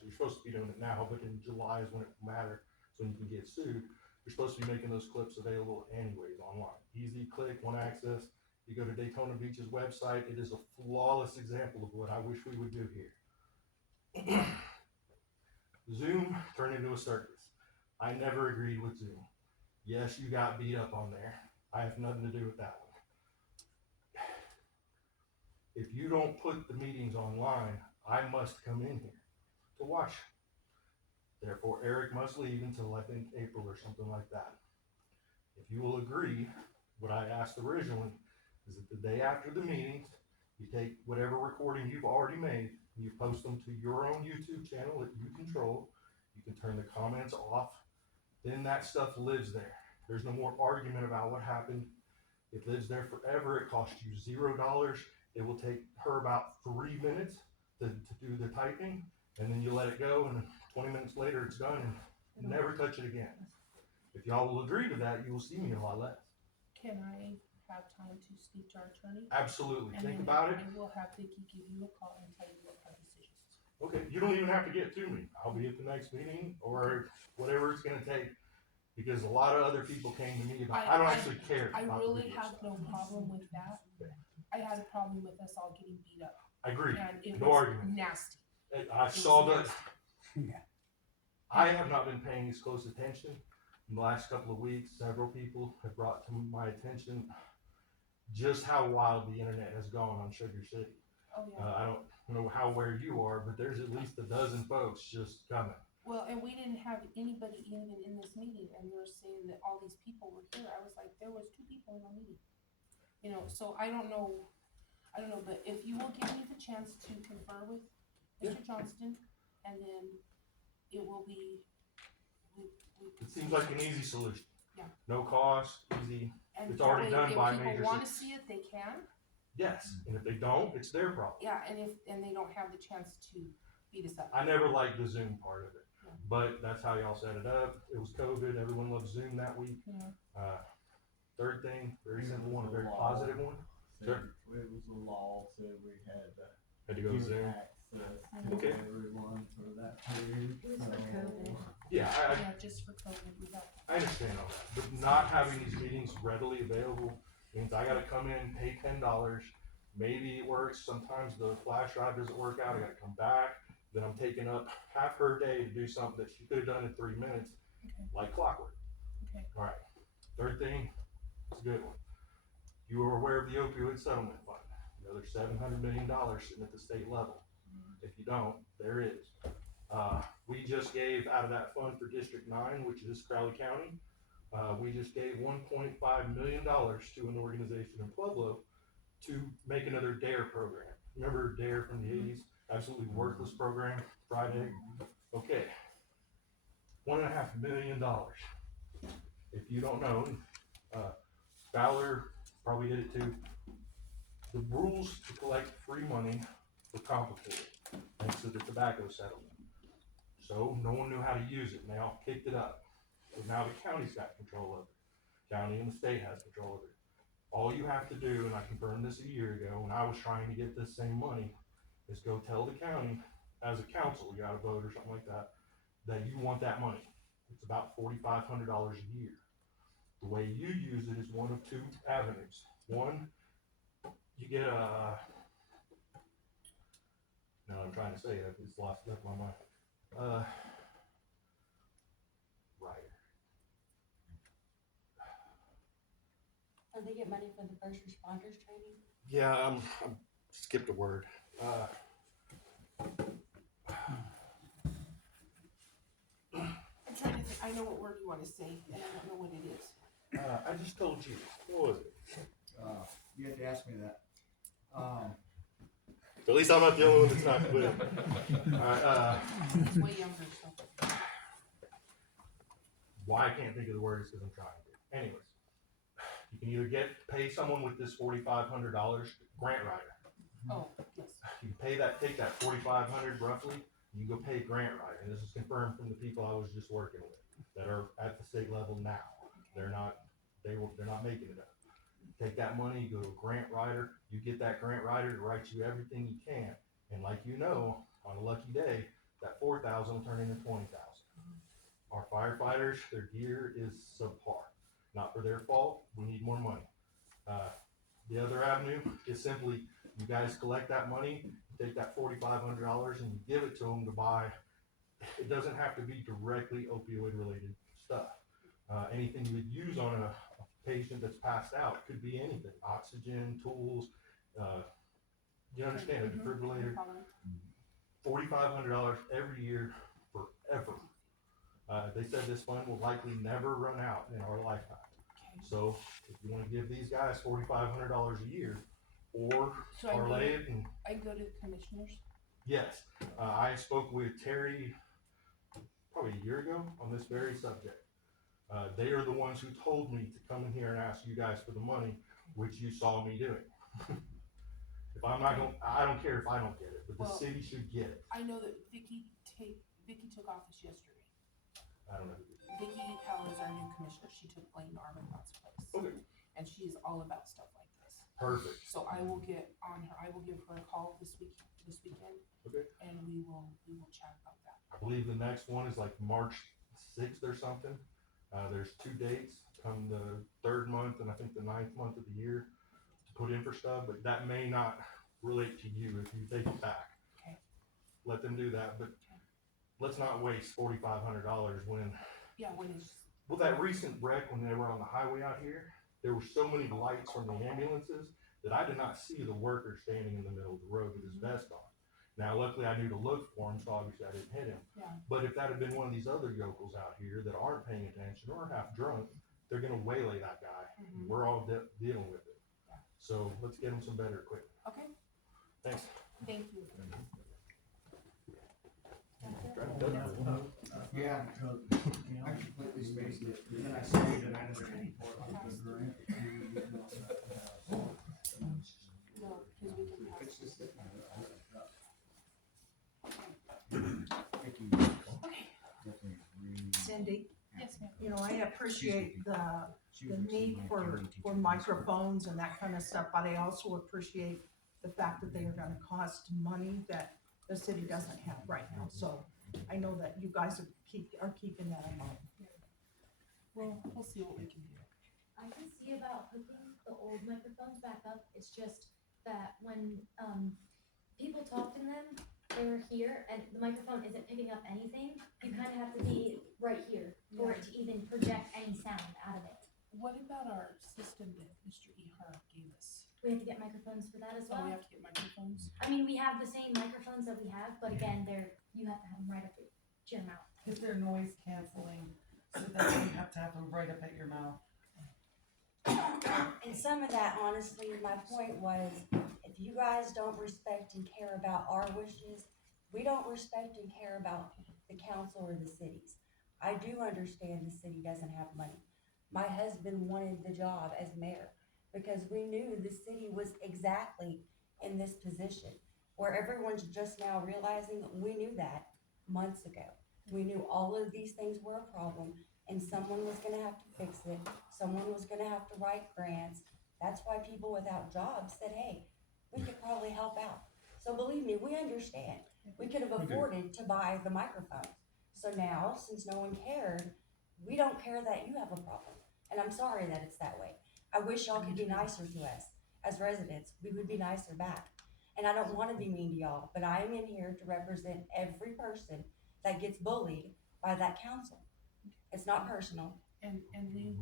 you're supposed to be doing it now, but in July is when it will matter, so you can get sued. You're supposed to be making those clips available anyways online. Easy click, one access. You go to Daytona Beach's website, it is a flawless example of what I wish we would do here. Zoom turned into a circus. I never agreed with Zoom. Yes, you got beat up on there. I have nothing to do with that one. If you don't put the meetings online, I must come in here to watch. Therefore, Eric must leave until I think April or something like that. If you will agree, what I asked originally is that the day after the meetings, you take whatever recording you've already made, you post them to your own YouTube channel that you control. You can turn the comments off. Then that stuff lives there. There's no more argument about what happened. It lives there forever. It costs you $0. It will take her about 3 minutes to do the typing, and then you let it go, and 20 minutes later it's done, and never touch it again. If y'all will agree to that, you will see me a lot less. Can I have time to speak to our attorney? Absolutely. And Think then about it. I will have Vicky give you a call and tell you what our decision is. Okay, you don't even have to get to me. I'll be at the next meeting or whatever it's gonna take, because a lot of other people came to me about, I don't actually care. I about the really video have stuff. no problem with that. I had a problem with us all getting beat up. I agree. And it No was argument. nasty. I saw that. I have not been paying as close attention. In the last couple of weeks, several people have brought to my attention just how wild the internet has gone on Sugar City. Oh, yeah. I don't know how aware you are, but there's at least a dozen folks just coming. Well, and we didn't have anybody even in this meeting, and you're saying that all these people were here. I was like, there was 2 people in our meeting. You know, so I don't know, but if you will give me the chance to confer with Mr. Johnston, and then it will be, It seems like an easy solution. Yeah. No cost, easy. and It's that already way, done by if major people wanna cities. see it, they can. Yes, and if they don't, it's their problem. Yeah, and they don't have the chance to beat us up. I never liked the Zoom part of it, Yeah. but that's how y'all set it up. It was COVID. Everyone loved Zoom that week. Yeah. Third thing, very simple one, a very positive one. Sure. It was a law, said we had to Had to go to give Zoom. access to Okay. everyone for that period. It was for so- COVID. Yeah, Yeah, just for COVID, we got. I understand all that, but not having these meetings readily available means I gotta come in, pay $10, maybe it works. Sometimes the flash drive doesn't work out. I gotta come back. Then I'm taking up half her day to do something that she could have done in 3 minutes, Okay. like clockwork. Okay. All right. Third thing, it's a good one. You are aware of the opioid settlement fund. You know, there's $700 million sitting at the state level. If you don't, there is. We just gave out of that fund for District 9, which is Crowley County. We just gave $1.5 million to an organization in Pueblo to make another DARE program. Remember DARE from the 80s? Absolutely worthless program, Friday. Okay. $1.5 million. If you don't know, Fowler probably did it too. The rules to collect free money were complicated thanks to the tobacco settlement. So no one knew how to use it, and they all kicked it up. So now the county's got control of it. County and the state has control of it. All you have to do, and I confirmed this a year ago when I was trying to get this same money, is go tell the county, as a council, you gotta vote or something like that, that you want that money. It's about $4,500 a year. The way you use it is one of two avenues. One, you get a, no, I'm trying to say it, it's left my mind. Rider. Oh, they get money for the first responders training? Yeah, I'm skipped a word. I'm trying to think, I know what word you wanna say, and I don't know what it is. I just told you. What was it? You had to ask me that. At least I'm not the only one that's not clear. Alright, He's way younger, so. why I can't think of the word is because I'm trying to. Anyways, you can either pay someone with this $4,500 grant writer. Oh, yes. You can take that $4,500 roughly, and you go pay a grant writer. And this is confirmed from the people I was just working with that are at the state level now. They're not making it up. Take that money, you go to a grant writer, you get that grant writer to write you everything you can. And like you know, on a lucky day, that 4,000 will turn into 20,000. Our firefighters, their gear is subpar. Not for their fault, we need more money. The other avenue is simply, you guys collect that money, take that $4,500 and you give it to them to buy. It doesn't have to be directly opioid related stuff. Anything you would use on a patient that's passed out could be anything. Oxygen, tools, you understand, a defibrillator. $4,500 every year forever. They said this fund will likely never run out in our lifetime. So if you want to give these guys $4,500 a year, or So I parlay it, and I go to the commissioners. yes, I spoke with Terry probably a year ago on this very subject. They are the ones who told me to come in here and ask you guys for the money, which you saw me doing. If I'm not going, I don't care if I don't get it, but the Well, city should get it. I know that Vicky took office yesterday. I don't know. Vicky Powell is our new commissioner. She took Blaine Armand's place. Okay. And she is all about stuff like this. Perfect. So I will get on her, I will give her a call this weekend. Okay. And we will chat about that. I believe the next one is like March 6th or something. There's 2 dates, come the 3rd month and I think the 9th month of the year to put in for stuff, but that may not relate to you if you take it back. Okay. Let them do that, but let's not waste $4,500 when. Yeah, when it's. Well, that recent wreck when they were on the highway out here, there were so many lights from the ambulances that I did not see the worker standing in the middle of the road with his vest on. Now, luckily, I knew to look for him, so obviously I didn't hit him. Yeah. But if that had been one of these other yokels out here that aren't paying attention or half drunk, they're going to waylay that guy. Mhm. We're all dealing with it. Yeah. So let's get him some better equipment. Okay, Thanks. thank you. Yeah, I completely spaced it, and then I saved it, I just didn't pour it on the grant. No, because we can pass. It's just that. Cindy, Yes, ma'am. you know, I appreciate the need for microphones and that kind of stuff, but I also appreciate the fact that they are gonna cost money that the city doesn't have right now, so I know that you guys are keeping that in mind. Well, we'll see what we can do. I can see about hooking the old microphones back up. It's just that when, people talk to them, they're here and the microphone isn't picking up anything, you kind of have to be right here for it to even project any sound out of it. What about our system that Mr. Ehart gave us? We have to get microphones for that as Oh, well. we have to get microphones? I mean, we have the same microphones that we have, but again, you have to have them right up at your mouth. Cause they're noise canceling, so that you have to have them right up at your mouth. And some of that, honestly, my point was, if you guys don't respect and care about our wishes, we don't respect and care about the council or the cities. I do understand the city doesn't have money. My husband wanted the job as mayor because we knew the city was exactly in this position where everyone's just now realizing we knew that months ago. We knew all of these things were a problem and someone was gonna have to fix it. Someone was gonna have to write grants. That's why people without jobs said, hey, we could probably help out. So believe me, we understand. We could have afforded to buy the microphones. So now, since no one cared, we don't care that you have a problem. And I'm sorry that it's that way. I wish y'all could be nicer to us. As residents, we would be nicer back. And I don't wanna be mean to y'all, but I am in here to represent every person that gets bullied by that council. It's not personal. And we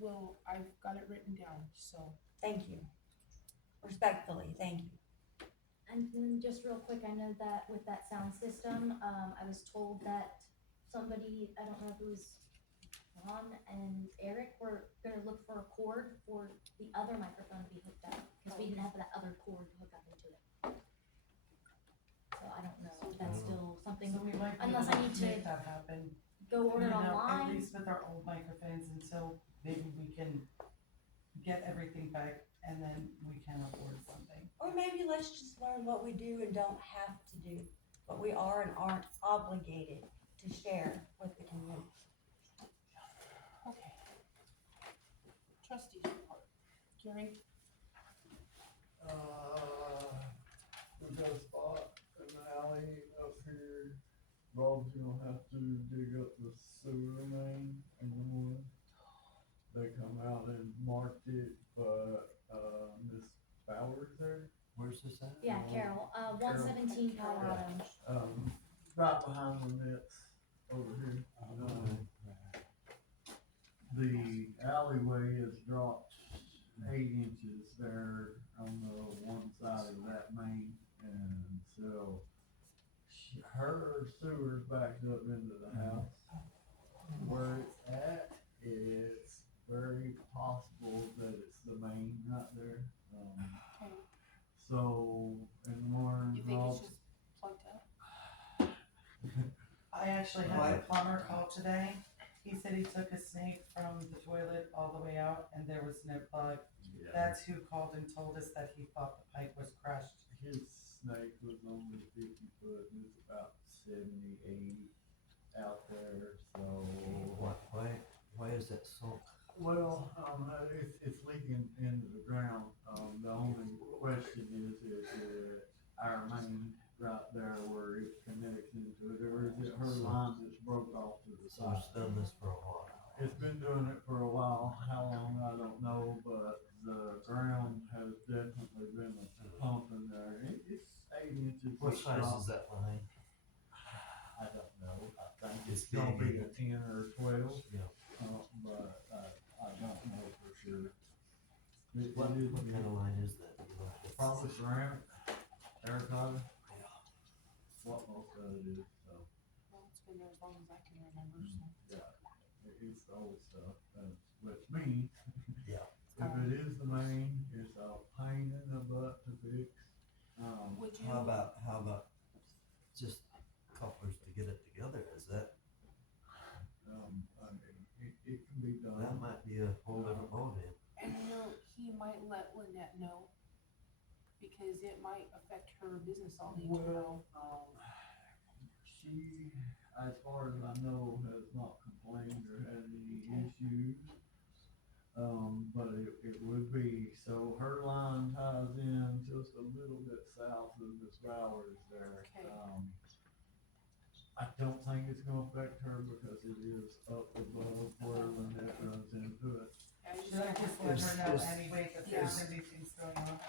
will, I've got it written down, so. Thank you. Respectfully, thank you. And then just real quick, I know that with that sound system, I was told that somebody, I don't know if it was Ron and Eric, were gonna look for a cord for the other microphone to be hooked up, because we didn't have that other cord to hook up into it. So I don't know if that's still something, So we might be unless able I need make to that happen. go order it You know, At online. least with our old microphones until maybe we can get everything back and then we can afford something. Or maybe let's just learn what we do and don't have to do, what we are and aren't obligated to share with the community. Okay. Trustees report. Gary? We got a spot in the alley up here. Rob's gonna have to dig up the sewer main in the morning. They come out and marked it, but, Miss Bowers there, Where's this at? Yeah, Carol, 117 Colorado. right behind the nets over here. The alleyway has dropped 8 inches there on the one side of that main, and so her sewer's backed up into the house. Where it's at, it's very possible that it's the main right there. Okay. So in the morning, You think it's just plugged up? I actually had the plumber call today. He said he took a snake from the toilet all the way out and there was no plug. yeah, That's who called and told us that he thought the pipe was crushed. his snake was only 50 foot, and it's about 78 out there, so. Why is that so? Well, it's leaking into the ground. The only question is it our main right there where it connects into it, or is it her line that's broke off to the So side? it's done this for a while. It's been doing it for a while. How long, I don't know, but the ground has definitely been pumping there. It's 8 inches. What of size drop. is that line? I don't know. I think It's it's gonna big. be a 10 or a 12, Yeah. but I don't know for sure. It What is kind of line is that? You know, it's- probably ceramic, terracotta, Yeah. what most of it is, so, Well, it's been there as long as I can remember, so. yeah. It's the old stuff, which means Yeah. if it is the main, it's a pain in the butt to fix. Would you? How about just couplers to get it together? Is that, I mean, it can be done. that might be a whole different ballgame. And you know, he might let Lynette know, because it might affect her business all day tomorrow. Well, she, as far as I know, has not complained or had any issues. But it would be, so her line ties in just a little bit south of Miss Bowers there. Okay. I don't think it's gonna affect her because it is up above where Lynette runs into it. Should I just let her know anyway that there's Yeah. gonna be things going on?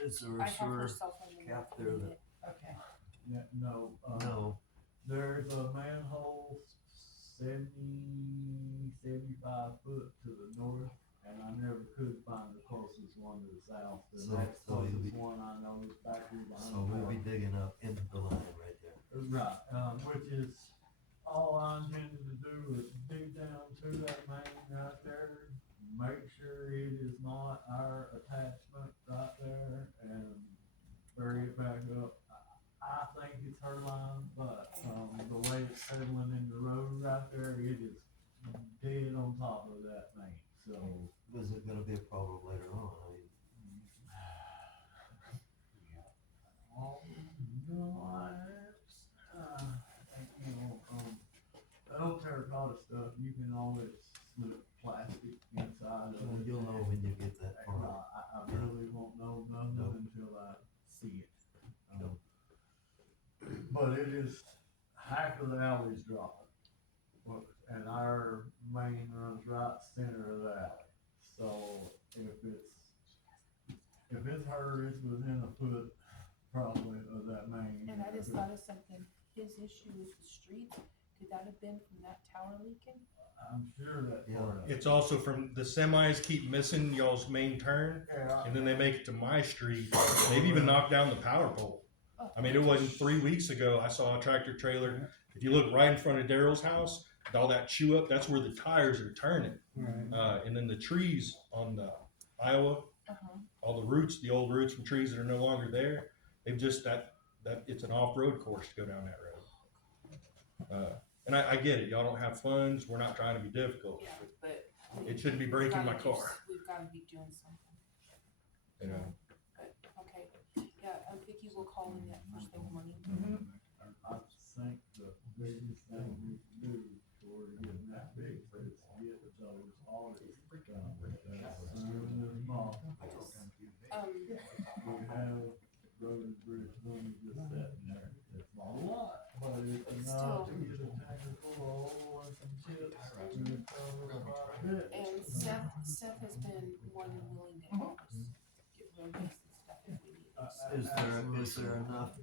Is there I a have her sewer cell phone number. cap there that, Okay. No, no, there's a manhole 75 foot to the north, and I never could find the closest one to the south. The So- next so you'll closest be- one I know is back here behind. so we'll be digging up into the line right there. Right, which is, all I intended to do is dig down to that main right there, make sure it is not our attachment right there, and bury it back up. I think it's her line, but, the way it's settling in the road right there, it is dead on top of that main, so. Was it gonna be a problem later on? I mean, The old terracotta stuff, you can always slip plastic inside of well, it. you'll know when you get that far. I really won't know nothing Nope. until I see it. But it is, half of the alley's dropping. And our main runs right center of the alley. So if it's her, it's within a foot probably of that main. And I just thought of something, his issue with the street, could that have been from that tower leaking? I'm sure that Yeah. part of it. It's also from the semis keep missing y'all's main turn, Yeah. and then they make it to my street. They've even knocked down the power pole. Oh, I mean, it wasn't 3 weeks ago. I saw a tractor trailer. If you look right in front of Daryl's house, all that chew up, that's where the tires are turning. And then the trees on the Iowa, Uh-huh. all the roots, the old roots from trees that are no longer there, they've just that it's an off-road course to go down that road. And I get it. Y'all don't have funds. We're not trying to be difficult. Yeah, but. It shouldn't be we've breaking my gotta do car. We've gotta be doing something, You know. but, okay, yeah, Vicky will call in that first thing in the morning. I think the biggest thing we can do toward getting that big is get those audits done as soon as possible. We have road and bridge money just sitting there. It's not a lot, but it's enough to get a tanker full of oil and some chips to cover quite a bit. And Seth has been more than willing to help us get road base and stuff if we need it. Is there enough to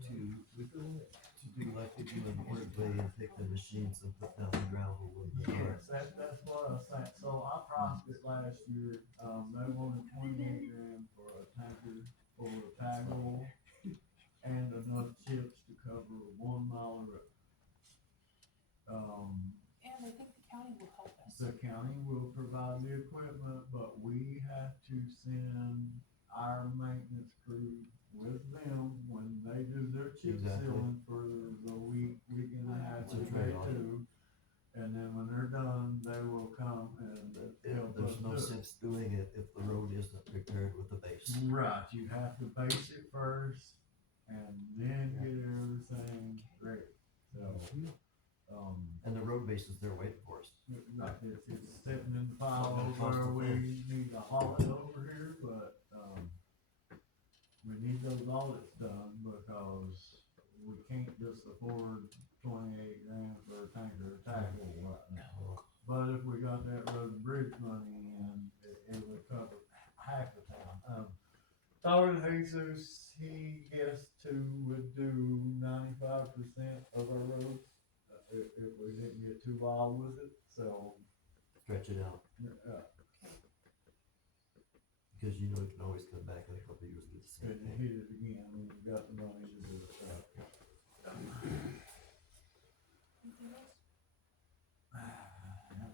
do like they do in Ordway and take the machines and put down the gravel with the Yes, that's what I was saying. So I priced it last year. They wanted 28 grand for a tanker full of tag oil and enough chips to cover a 1 mile of road. And I think the county will help us. The county will provide the equipment, but we have to send our maintenance crew with them when they do their chip Exactly. sealing for the week and a half It's a to trade day on it. two. And then when they're done, they will come and help us There's no do it. sense doing it if the road isn't prepared with the base. Right, you have to base it first and then get everything ready. So, And the road base is there waiting for us. like it's sitting in the pile Not gonna cost over, a we thing. need to haul it over here, but, we need those audits done because we can't just afford 28 grand for a tanker of tackle right now. But if we got that road and bridge money in, it would cover half the town. Darwin Jesus, he gets would do 95% of our roads, if we didn't get too wild with it, so. Stretch it out, because you know you can always come back in a couple of years with the same Couldn't thing. hit it again when you got the money to do it. Anything else? I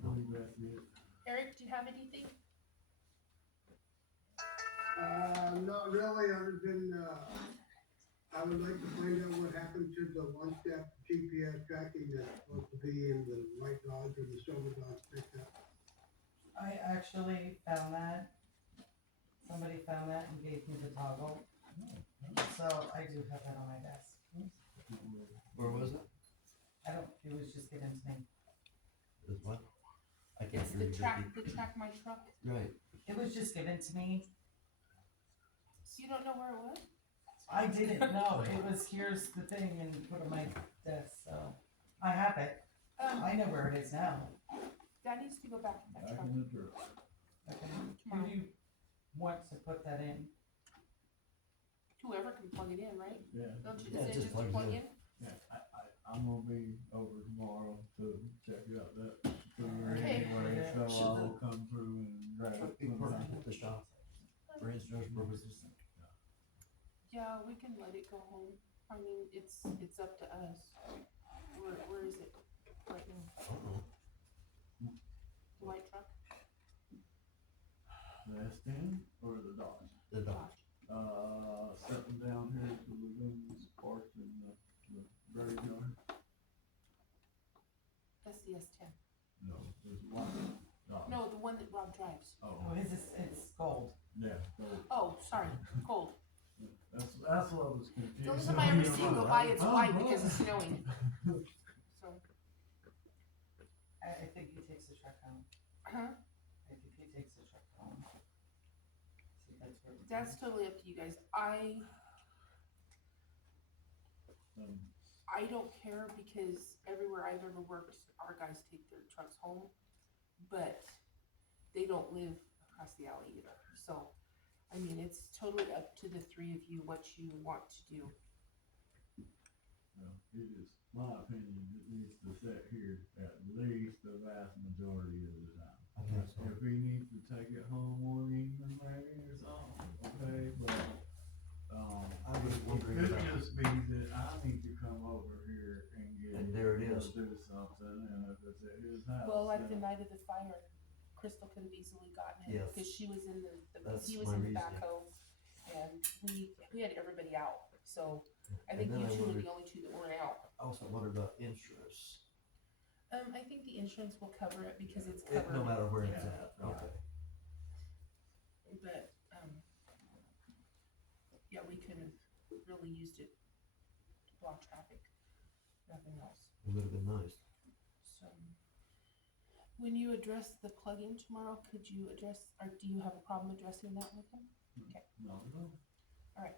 believe that's it. Eric, do you have anything? Not really, other than, I would like to find out what happened to the one-step GPS tracking that's supposed to be in the White Dodge or the Silver Dodge pickup. I actually found that. Somebody found that and gave me the toggle. So I do have that on my desk. Where was it? It was just given to me. Is what? I can't It's hear the you. track Vicky. my truck. Right, It was just given to me. You don't know where it was? I didn't know. It was, here's the thing and put on my desk, so I have it. I know where it is now. That needs to go back in that Back truck. in the truck. Okay, who do you want to put that in? Whoever can plug it in, right? Yeah. Don't you, Yeah, is it just just plug it plug in. in? Yeah, I'm gonna be over tomorrow to check out that figure Okay. anyway, so Should I'll the- come through and grab Truck it. be parked at the shop for insurance purposes. Yeah, we can let it go home. I mean, it's up to us. Where is it right now? The white truck? The S10 or the Dodge? The Dodge. Sitting down here at the lagoons, parked in the graveyard. That's the S10. No, there's one Dodge. No, the one that Rob drives. Oh, Oh, it's gold. yeah, Oh, sorry, gold. that's what I was confused. The only time I ever see it go by, it's white because it's snowing. So, I think he takes the truck home. huh? I think he takes the truck home. See, that's where. That's totally up to you guys. Um, I don't care because everywhere I've ever worked, our guys take their trucks home, but they don't live across the alley either. So, I mean, it's totally up to the three of you what you want to do. Well, it is my opinion, it needs to sit here at least the vast majority of the time. I think so. If he needs to take it home one evening maybe or something, okay, but, I was it wondering could about, just be that I need to come over here and get. And there it is. Do something, and if it's at his house. Well, like the then- night of the fire, Crystal could have easily gotten it Yes. because she was in That's he was my in the reasoning. backhoe, and we had everybody out. So I And think then you I two are wondered- the only two that weren't out. I also wondered about insurance. I think the insurance will cover it because it's covered. No matter where it's Yeah. at, Yeah. okay. But, yeah, we could have really used it to block traffic, nothing else. It would have been nice. So, when you address the plug-in tomorrow, could you address, or do you have a problem addressing that with him? Okay, No, no. alright.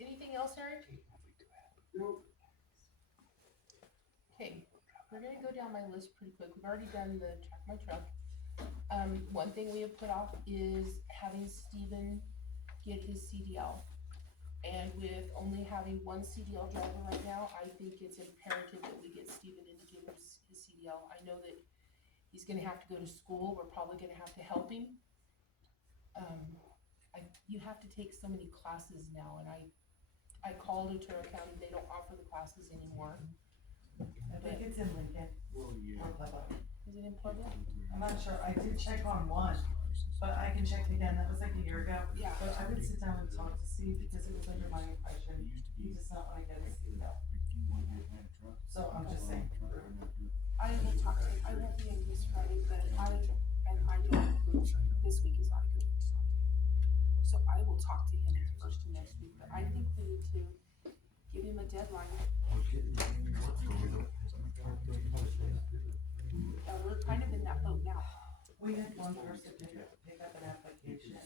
Anything else, Eric? Okay, we're gonna go down my list pretty quick. We've already done the track my truck. One thing we have put off is having Steven get his CDL. And with only having one CDL driver right now, I think it's imperative that we get Steven in to get his CDL. I know that he's gonna have to go to school. We're probably gonna have to help him. You have to take so many classes now, and I called Otero County, they don't offer the classes anymore. I think it's in Lincoln. Well, yeah. Or Pueblo. Is it in Pueblo? I'm not sure, I did check on one, but I can check again, that was like a year ago. Yeah. But I would sit down and talk to Steve because it was under my impression, he does not wanna get a CDL. So I'm just saying. I will talk to him, I won't be in this Friday, but I don't, this week is not a good week to talk to him. So I will talk to him first of next week, but I think we need to give him a deadline. We're kind of in that boat now. We had one person pick up an application, I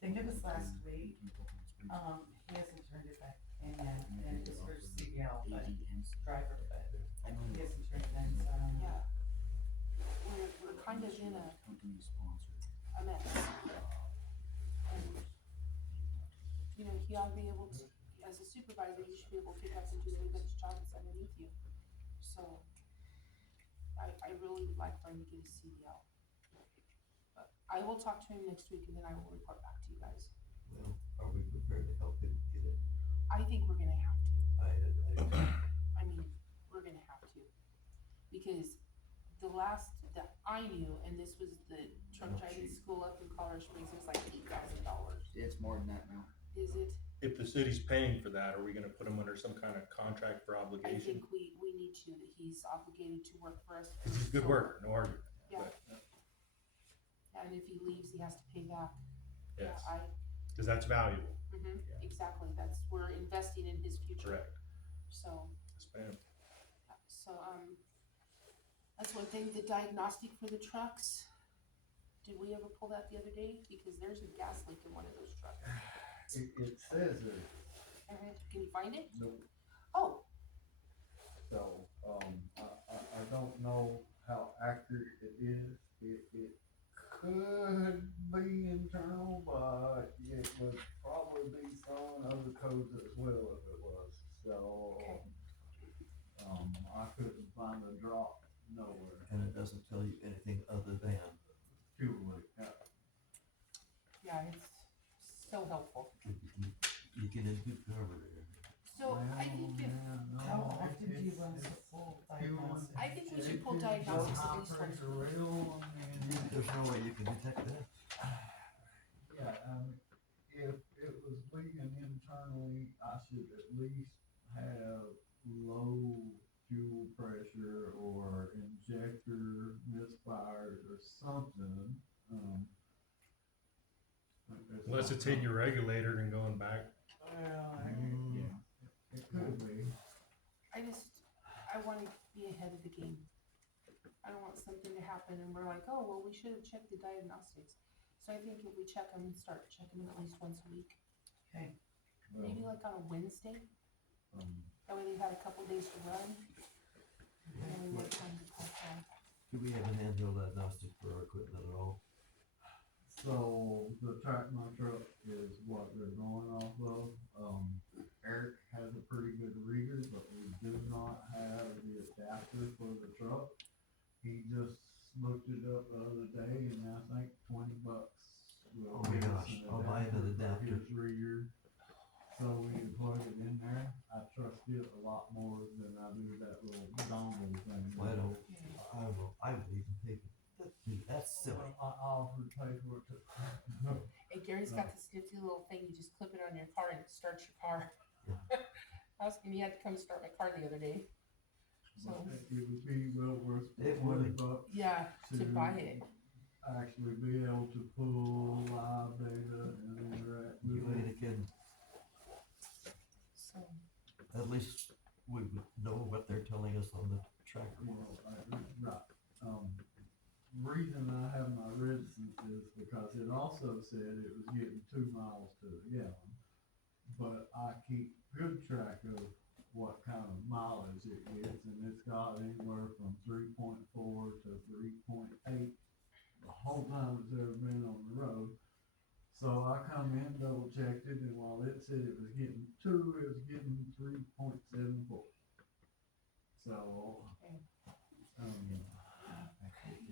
think it was last week, he hasn't turned it back in yet, and it's for CDL, but driver, but he hasn't turned it in, so. Yeah. We're kind of in a mess. And, you know, he ought to be able to, as a supervisor, you should be able to pick up and do anybody's job that's underneath you. So, I really would like for him to get a CDL. But I will talk to him next week and then I will report back to you guys. Well, are we prepared to help him get it? I think we're gonna have to. I mean, we're gonna have to. Because the last that I knew, and this was the truck driving school up in Colorado Springs, it was like $8,000. It's more than that now. Is it? If the city's paying for that, are we gonna put him under some kind of contract for I obligation? think we need to, that he's obligated to work for us. He's a good worker, no argument. Yeah. but, And if he leaves, he has to pay back. Yes, Yeah, cause that's valuable, exactly, we're investing in his future. correct. So, Yes, ma'am. that's one thing, the diagnostic for the trucks. Did we ever pull that the other day? Because there's a gas leak in one of those trucks. It says it, Can you find it? no, Oh, so, I don't know how accurate it is, find a drop nowhere. And it doesn't tell you anything other than. Fuel leak. Yeah, it's so helpful. You get into cover there. So I think if, How often do you run a full diagnosis? I think we should pull diagnostics at least once a week. There's no way you can detect that. Yeah, if it was leaking internally, I should at least have low fuel pressure or injector misfires or something. Unless it's hitting your regulator and going back. Yeah, it could be. I wanna be ahead of the game. I don't want something to happen and we're like, oh, well, we should have checked the diagnostics. So I think if we check them, start checking them at least once a week. Okay. Maybe like on a Wednesday, Um, that way they had a couple days to run. And then we have time to call them. Do we have a handheld diagnostic for our equipment at all? So the track my truck is what they're going off of. Eric has a pretty good reader, but we do not have the adapter for the truck. He just looked it up the other day and I think $20 will Oh my give us gosh, an I'll buy an for adapter. his reader. So we can plug it in there. I trust it a lot more than I do that little dongle thing. Well, I will even pay for that. Dude, that's silly. I offered to pay for it too. Hey, Gary's got this nifty little thing, you just clip it on your car and it starts your car. I was he had to come start my car the other day. So, It would be well worth It $20 would. yeah, to buy it. actually be able to pull live data and interact with You ain't kidding. So, At least we would know what they're telling us on the tracker. Well, right. Reason I have my reticence is because it also said it was getting 2 miles to the gallon. But I keep good track of what kind of mileage it gets, and it's got anywhere from 3.4 to 3.8 the whole time it's ever been on the road. So I come in, double checked it, and while it said it was getting 2, it was getting 3.74. So,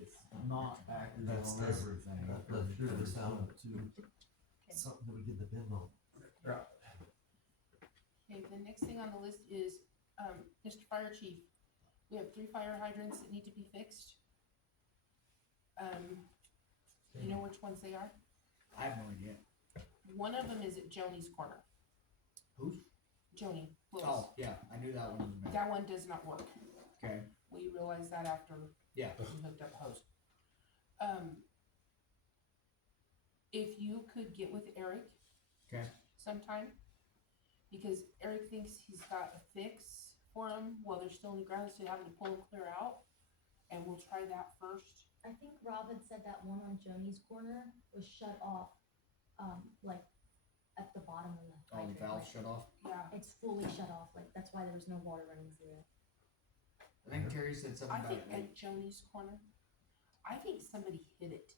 it's not accurate That's on this, everything. that for doesn't sure. really sound to something that we get the bin on. Right. okay, the next thing on the list is, Mr. Fire Chief. We have 3 fire hydrants that need to be fixed. You know which ones they are? I have no idea. One of them is at Joni's corner. Who's? Joni Lewis. Oh, yeah, I knew that one was bad. That one does not work. Okay, We realized that after yeah. we hooked up hose. If you could get with Eric Okay. sometime, because Eric thinks he's got a fix for them while they're still in the ground instead of having to pull them clear out, and we'll try that first. I think Rob had said that one on Joni's corner was shut off, like at the bottom of the All the hydrant, valves like, shut off. Yeah, it's fully shut off, like that's why there was no water running through it. I think Terry said something I about think it. at Joni's corner, I think somebody hit it.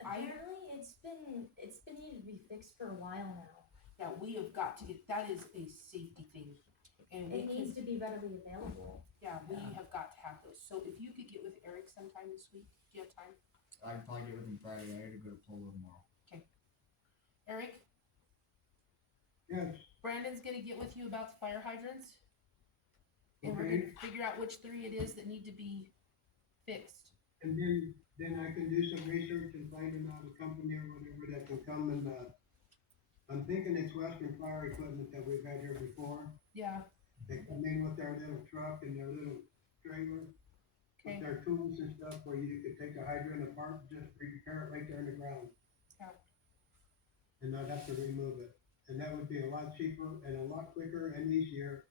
Apparently, it's been needed to be fixed for a while now. Yeah, we have got to get, that is a safety thing, and we It needs can, to be readily available. yeah, we have got to have those. So if you could get with Eric sometime this week, do you have time? I can probably get with him Friday. I gotta go to Polo tomorrow. Eric, Yes, Brandon's gonna get with you about the fire hydrants. And we're Okay. gonna figure out which 3 it is that need to be fixed. and then I can do some research and find out a company or whatever that can come and, I'm thinking it's Western Fire Equipment that we've had here before. Yeah, They come in with their little truck and their little trailer, okay, with their tools and stuff where you could take a hydrant apart, just repair it right there in the ground. Yeah. And not have to remove it. And that would be a lot cheaper and a lot quicker and easier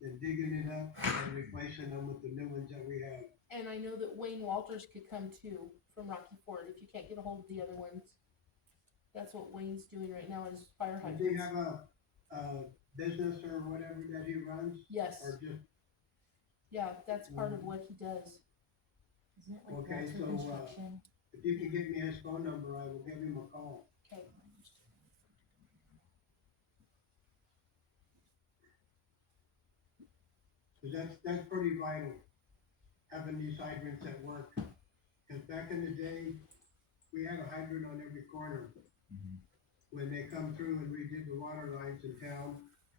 than digging it up and replacing them with the new ones that we have. and I know that Wayne Walters could come too from Rocky Ford if you can't get a hold of the other ones. That's what Wayne's doing right now is fire Does he hydrants. have a business or whatever that he runs, Yes, or just, yeah, that's part of what he does. Isn't it like Okay, Walter so, Construction? if you can give me his phone number, I will give him a call. Okay, Cause that's pretty vital, having these hydrants that work. Cause back in the day, we had a hydrant on every corner. When they come through and redid the water lines in town,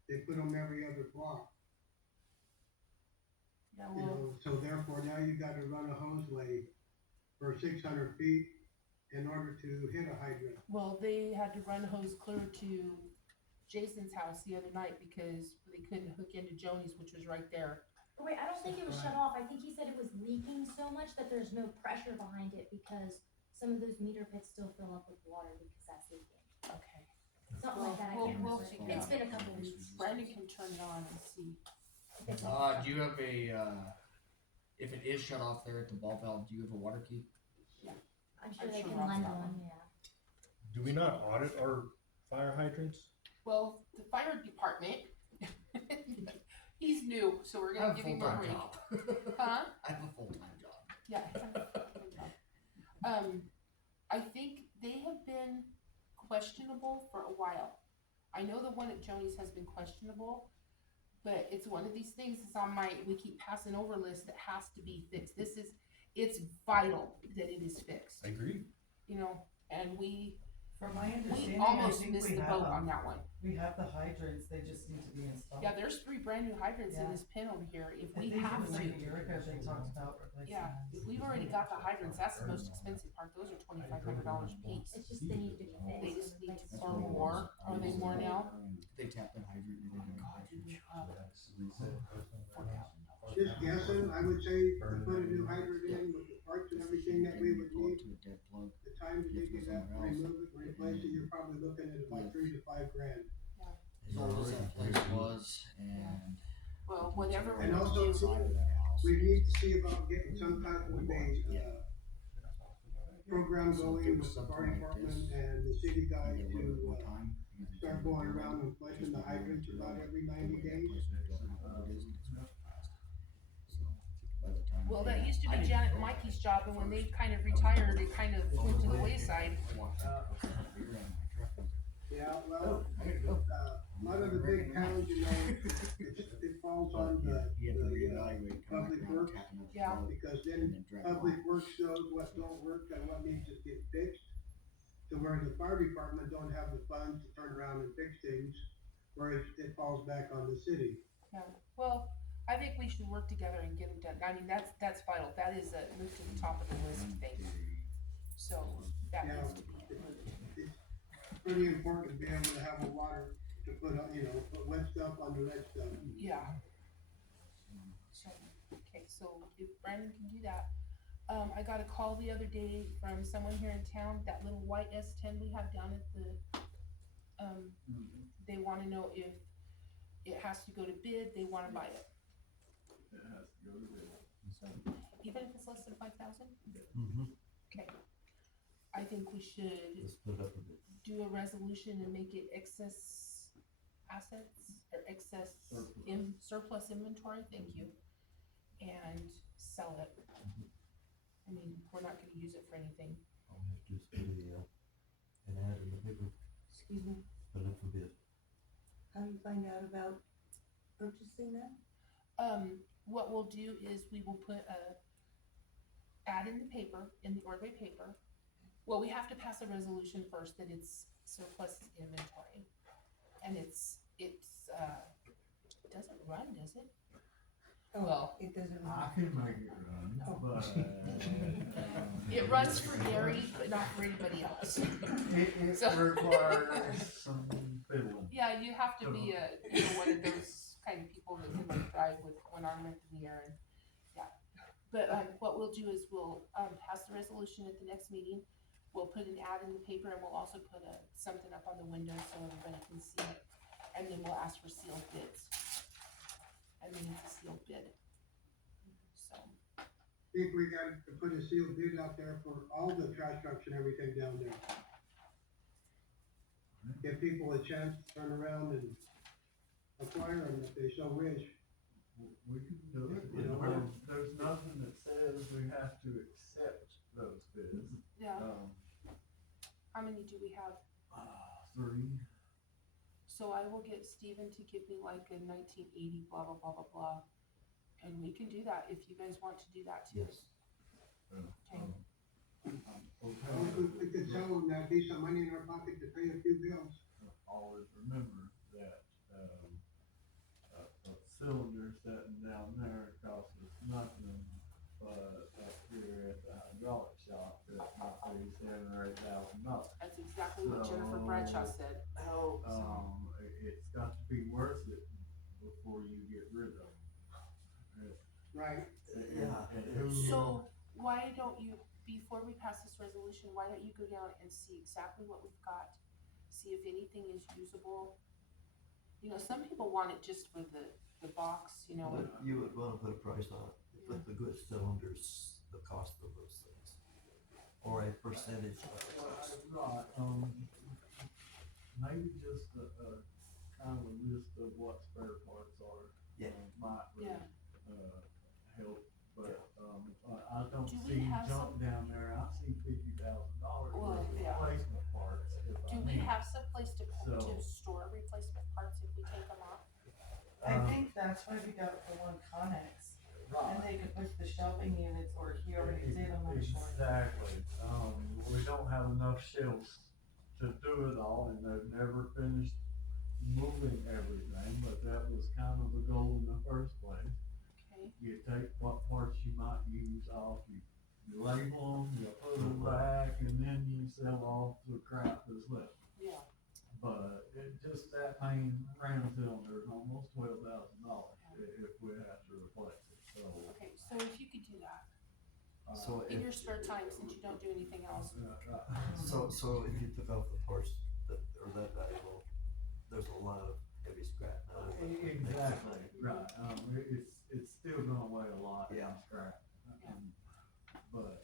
they put them every other block. Yeah, You well, know, so therefore now you gotta run a hose lay for 600 feet in order to hit a hydrant. well, they had to run hose clear to Jason's house the other night because they couldn't hook into Joni's, which was right there. Wait, I don't think it was shut off. I think he said it was leaking so much that there's no pressure behind it because some of those meter pits still fill up with water because that's leaking. Okay. Something like that, I can't We'll remember. figure it It's out. been a couple weeks. Brandon can turn it on and see. If it's Do you have if it is shut off there at the ball valve, do you have a water key? I'm sure I'm they sure can Rob's lend got one, one. yeah. Do we not audit our fire hydrants? Well, the fire department, he's new, so we're I gonna have a give him a full-time break. job. Huh? I have a full-time job. Yeah. I think they have been questionable for a while. I know the one at Joni's has been questionable, but it's one of these things that's on my, we keep passing over list that has to be fixed. It's vital that it is fixed, I agree. you know, and we From my understanding, I almost think missed we the have boat on them. that one. We have the hydrants, they just need to be installed. Yeah, there's 3 brand new hydrants in Yeah. this pen over here. If I we think it have was like a to, year ago they talked about replacing yeah, those. if we've already got the hydrants, that's the most expensive part. Those are $2,500 a piece. It's just they need to be fixed. They just need to, Replaced. or more. Are they more now? They tap that hydrant and then God, dude, Just guessing, I would say to put a new hydrant in with the parts and everything that we would need, to a dead plug. the time to dig it up, remove it, replace it, you're probably looking at about 3 to 5 grand. So what that place was and. Well, whatever we And need to also, do. Side of that house. we need to see about getting some type of a, program going with the fire department and the city guys to, start going around and flushing the hydrants about every 90 days. Well, that used to be Janet and Mikey's job, and when they kind of retired, it kind of went to the wayside. Yeah, well, a lot of the big towns, you know, it falls on the public works, Yeah. because then public works shows what don't work and what needs to get fixed. To where the fire department don't have the funds to turn around and fix things, whereas it falls back on the city. Yeah. Well, I think we should work together and get it done. I mean, that's vital. That is a move to the top of the list thing. So that Yeah. needs to be included. It's pretty important to be able to have a water to put on, you know, put wet stuff on the wet stuff. Yeah. So, okay, so if Brandon can do that. I got a call the other day from someone here in town, that little white S10 we have down at the, they wanna know if it has to go to bid, they wanna buy it. It has to go to bid. So, even if it's less than 5,000? Mm-hmm. Okay. I think we should Let's put it up a bit. do a resolution and make it excess assets, or excess surplus inventory, thank you. And sell it. I mean, we're not gonna use it for anything. All we have to do is put an ad in the paper, Excuse me, put it up for bid. how do you find out about purchasing that? What we'll do is we will put a ad in the paper, in the Ordway paper. Well, we have to pass a resolution first that it's surplus inventory. And it doesn't run, does it? Oh, Well, it doesn't. I can make it run, Oh. but. It runs for Gary, but not for anybody else. It So- requires some fiddling. Yeah, you have to be one of those kind of people that can like drive with one arm up in the air and, yeah. But, what we'll do is we'll, pass the resolution at the next meeting. We'll put an ad in the paper and we'll also put something up on the window so everybody can see it. And then we'll ask for sealed bids. And then it's a sealed bid. So, I think we got to put a sealed bid out there for all the trash trucks and everything down there. Give people a chance to turn around and acquire them if they so wish. We can do it, You know, there's nothing that says we have to accept those bids. yeah, how many do we have? 3. So I will get Steven to give me like a 1980 blah, blah, blah, blah, blah. can do that if you guys want to do that too. Yes. Okay. We could tell them that'd be some money in our pocket to pay a few bills. Always remember that, a cylinder sitting down there costs us nothing, but up here at the hydraulic shop, it might be $7,000 or $8,000. That's exactly what Jennifer Bradshaw said. It's got to be worth it before you get rid of them. Right. Yeah. And who, So why don't you, before we pass this resolution, why don't you go down and see exactly what we've got? See if anything is usable. You know, some people want it just for the box, you know. But you would wanna put a price on it, put the good cylinders, the cost of those things. Or a percentage of the cost. right, maybe just a kind of a list of what spare parts are. Yeah. Might really, Yeah. help, but, I don't Do we see have junk down there, I see $50,000 Well, worth of yeah. replacement parts if I Do we need. have some place to So- store replacement parts if we take them off? I think that's why we got the one Connex, and they could put the shelving units, or he already did, I'm not sure. Exactly, we don't have enough shelves to do it all, and they've never finished moving everything, but that was kind of the goal in the first place. Okay. You take what parts you might use off, you label them, you put them back, and then you sell off the crap that's left. Yeah. But it just, that main round cylinder is almost $12,000 if we have to replace it, so. Okay, so if you could do that, So in your if, spare time, since you don't do anything else. so if you took off the parts that, or that valuable, there's a lot of heavy scrap now. Exactly, right, it's still gonna weigh a lot in Yeah. scrap, but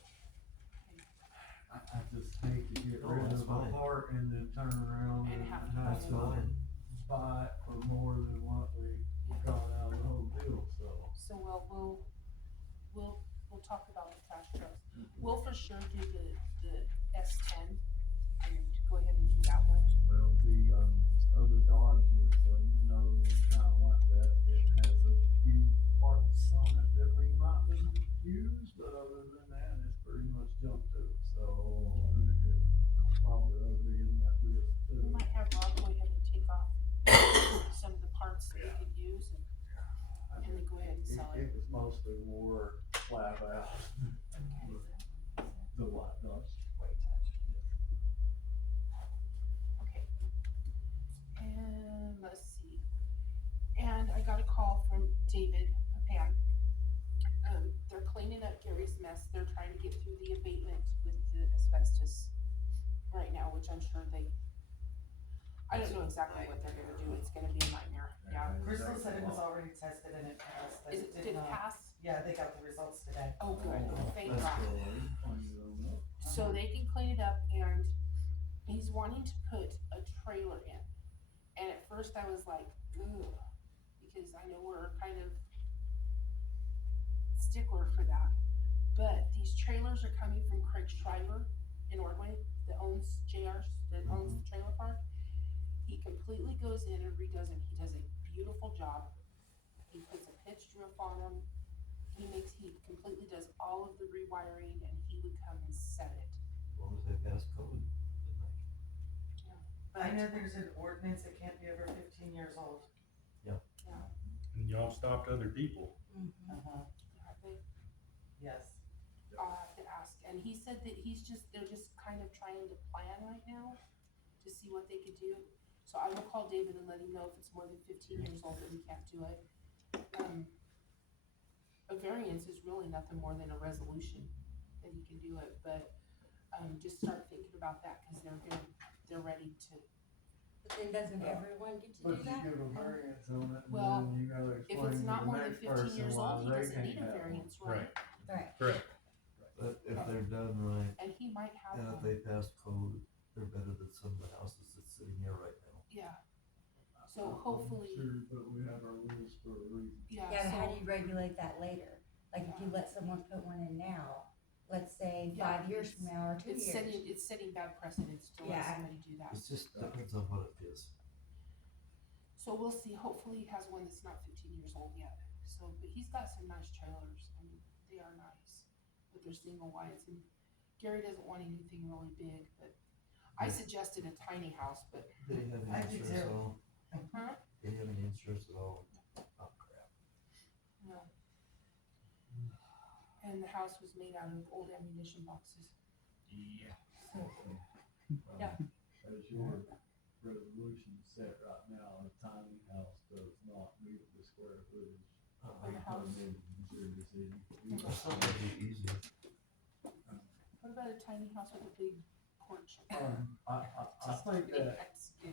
I just hate to get Oh, rid that's of a fine. part and then turn around And and have to have That's to fine. buy it for more than what we got out of the whole deal, so. So we'll talk about the trash trucks. We'll for sure do the S10 and go ahead and do that one. Well, the, other Dodge is another one kinda like that, it has a few parts on it that we might use, but other than that, it's pretty much junk too, so it probably ought to be in that list We too. might have Rob go ahead and take off some of the parts that we could use and then go ahead and sell it. It was mostly war flat out. The white Dodge. Okay. And let's see. And I got a call from David Papan. They're cleaning up Gary's mess. They're trying to get through the abatement with the asbestos right now, which I'm sure I don't know exactly what they're gonna do. It's gonna be a nightmare. Yeah. Crystal said it was already tested and it passed, but it Did did it not. pass? Yeah, they got the results today. Oh, good. Thank That's God. good. So they can clean it up, and he's wanting to put a trailer in. And at first I was like, ugh, because I know we're kind of stickler for that. But these trailers are coming from Craig Shriver in Ordway that owns JR's, that owns the trailer park. He completely goes in and redoes them. He does a beautiful job. He puts a pitched roof on them. He completely does all of the rewiring, and he would come and set it. As long as they pass code. I know there's an ordinance that can't be over 15 years old. And y'all stopped other people. Uh-huh. Have they? Yes. I'll have to ask. And he said that they're just kind of trying to plan right now to see what they could do. So I will call David and let him know if it's more than 15 years old that we can't do it. A variance is really nothing more than a resolution that he can do it, but, just start thinking about that, cause they're ready to. But then doesn't everyone get to do But you that? give a variance on it, and Well, then you gotta If explain it's to not the more than next 15 person years why old, he they doesn't can't need a have one. variance, right? Right. Correct. But if they're done right, And he might have and if one, they pass code, they're better than some of the houses that's sitting here right now. yeah. So hopefully, Sure, but we have our rules for a reason. yeah, Yeah, but how so, do you regulate that later? Like if you let someone put one in now, let's say Yeah, 5 years from now or 2 it's years. setting bad precedents to let Yeah. somebody do that. It just depends on what it is. So we'll see, hopefully he has one that's not 15 years old yet, So, but he's got some nice trailers. I mean, they are nice, but they're single wides. And Gary doesn't want anything really big, but I suggested a tiny house, but Did he have I any do insurance at too. all? huh? Did he have any insurance at all? Oh, crap. No. And the house was made out of old ammunition boxes. Yeah. So, Yeah. As your resolution set right now, a tiny house does not meet the square footage. for the house. permitted in Sugar City. That's not gonna be easy. What about a tiny house with a big porch? I think that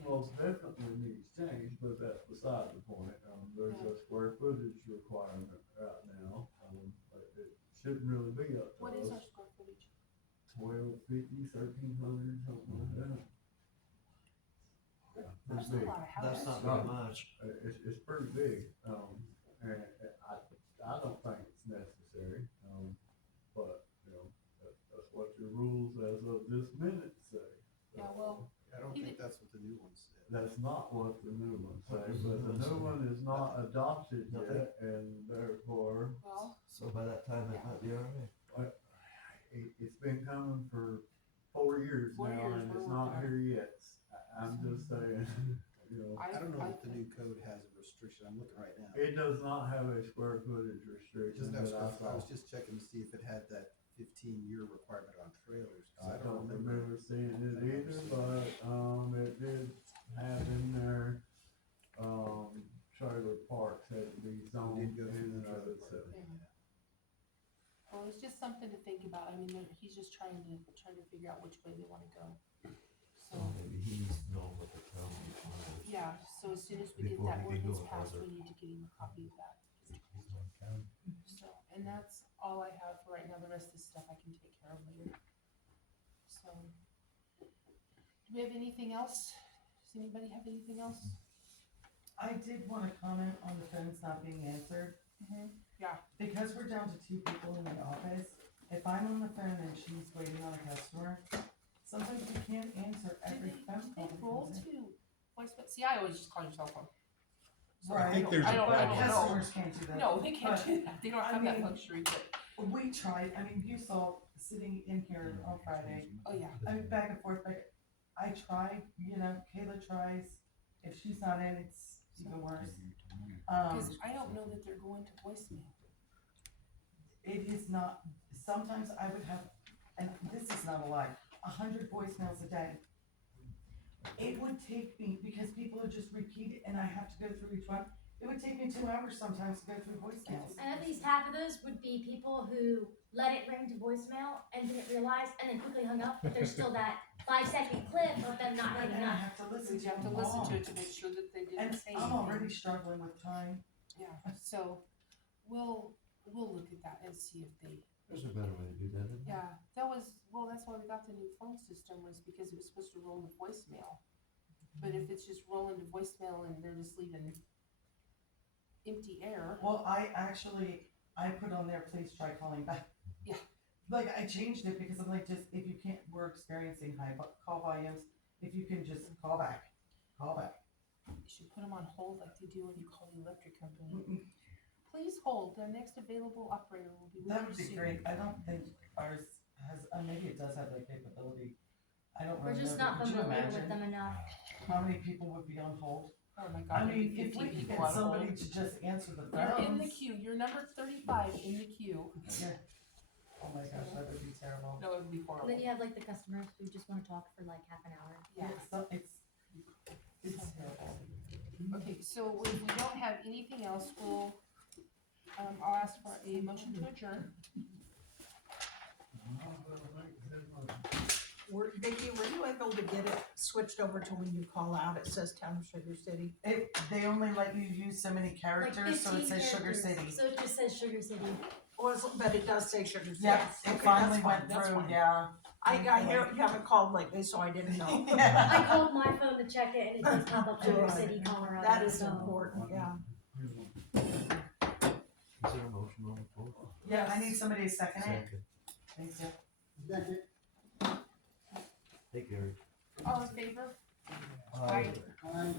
most definitely needs change, but that's beside the point. There's a square footage requirement right now. It shouldn't really be up to What is our us. square footage? 1250, 1300, something like that. That's Pretty a big. lot of That's houses. not very much. It's pretty big, and I don't think it's necessary, but, that's what your rules as of this minute say. Yeah, well, I don't He think did- that's what the new one said. That's not what the new one What says, does the but the new one new say? one is not adopted Nothing. yet, and therefore, well, So by that time, it might be all right. it's been coming for 4 years 4 now, years, and we're it's not working on here yet. I'm just saying, I don't know I if the new code has a restriction, I'm looking right now. it does not have a square footage It restriction doesn't have, that I stuff. I was saw. just checking to see if it had that 15-year requirement on trailers, cause I I don't remember. remember seeing it either, but, it did have in there, trailer parks had to be zoned Did go in through the and of trailer itself. park. Yeah. well, it's just something to think about. I mean, he's just trying to figure out which way they wanna go. So So, maybe he needs to know what the town requires. yeah, so as soon as we get Before that we can go ordinance passed, further. we need to get him a copy of that. So, and that's all I have for right now. The rest of the stuff I can take care of later. So, do we have anything else? Does anybody have anything else? I did wanna comment on the phones not being answered. Yeah. Because we're down to 2 people in the office, if I'm on the phone and she's waiting on a customer, sometimes we can't answer every phone Did call. they that roll comes in. to voicemail? See, I always just call your cell phone. So Right. I think there's I a don't problem. know. Customers can't do that. No, they can't But do that. They don't I have that mean- luxury, but, We tried, I mean, you saw sitting in here on Friday, oh yeah. I mean, back and forth, I tried, Kayla tries, if she's not in, it's even worse. Cause I don't know that they're going to voicemail. It is not, sometimes I would have, and this is not a lie, 100 voicemails a day. It would take me, because people are just repeating, and I have to go through each one, it would take me 2 hours sometimes to go through voicemails. And at least half of those would be people who let it ring to voicemail and didn't realize and then quickly hung up, but there's still that 5-second clip of them not And hanging I up. have to listen You to have to them listen all. to it to make sure that they didn't And say I'm anything. already struggling with time. Yeah, so we'll look at that and see if they, There's a better way to do that, isn't there? yeah, that's why we got the new phone system, was because it was supposed to roll to voicemail. But if it's just rolling to voicemail and they're just leaving empty air, Well, I put on there, please try calling back. Yeah. Like, I changed it because I'm like, just, if you can't, we're experiencing high call volumes, if you can just call back. you should put them on hold like they do when you call the electric company. Mm-mm. Please hold, the next available operator will be with That you would be soon. great, I don't think ours has, maybe it does have that capability. I don't We're really know, just but not could you familiar with imagine them enough. how many people would be on hold? Oh my I god, there'd mean, be if we 15 could people get on hold. somebody to just answer the You're phones. in the queue, you're number 35 in the queue. Yeah. Oh my gosh, that would be terrible. No, it would be And horrible. then you have like the customers who just wanna talk for like half an hour. Yeah. It's terrible. Okay, so if we don't have anything else, I'll ask for a motion to adjourn. Vicki, were you able to get it switched over to when you call out, it says Town of Sugar City? They only let you use so many Like characters, so it 15 says Sugar characters. City. So it just says Sugar City. But it does say Sugar City. Yeah, Okay, it finally that's fine, went that's through, fine. yeah. I hear you haven't called lately, so I didn't know. I called my phone to check it and it does pop up Sugar Good. City, Colorado. That is so. important, yeah. Is there a motion on the floor? Yeah, I need somebody to second it. Second. Thank you. Second. Hey, Gary. All in favor? Aye. Aye.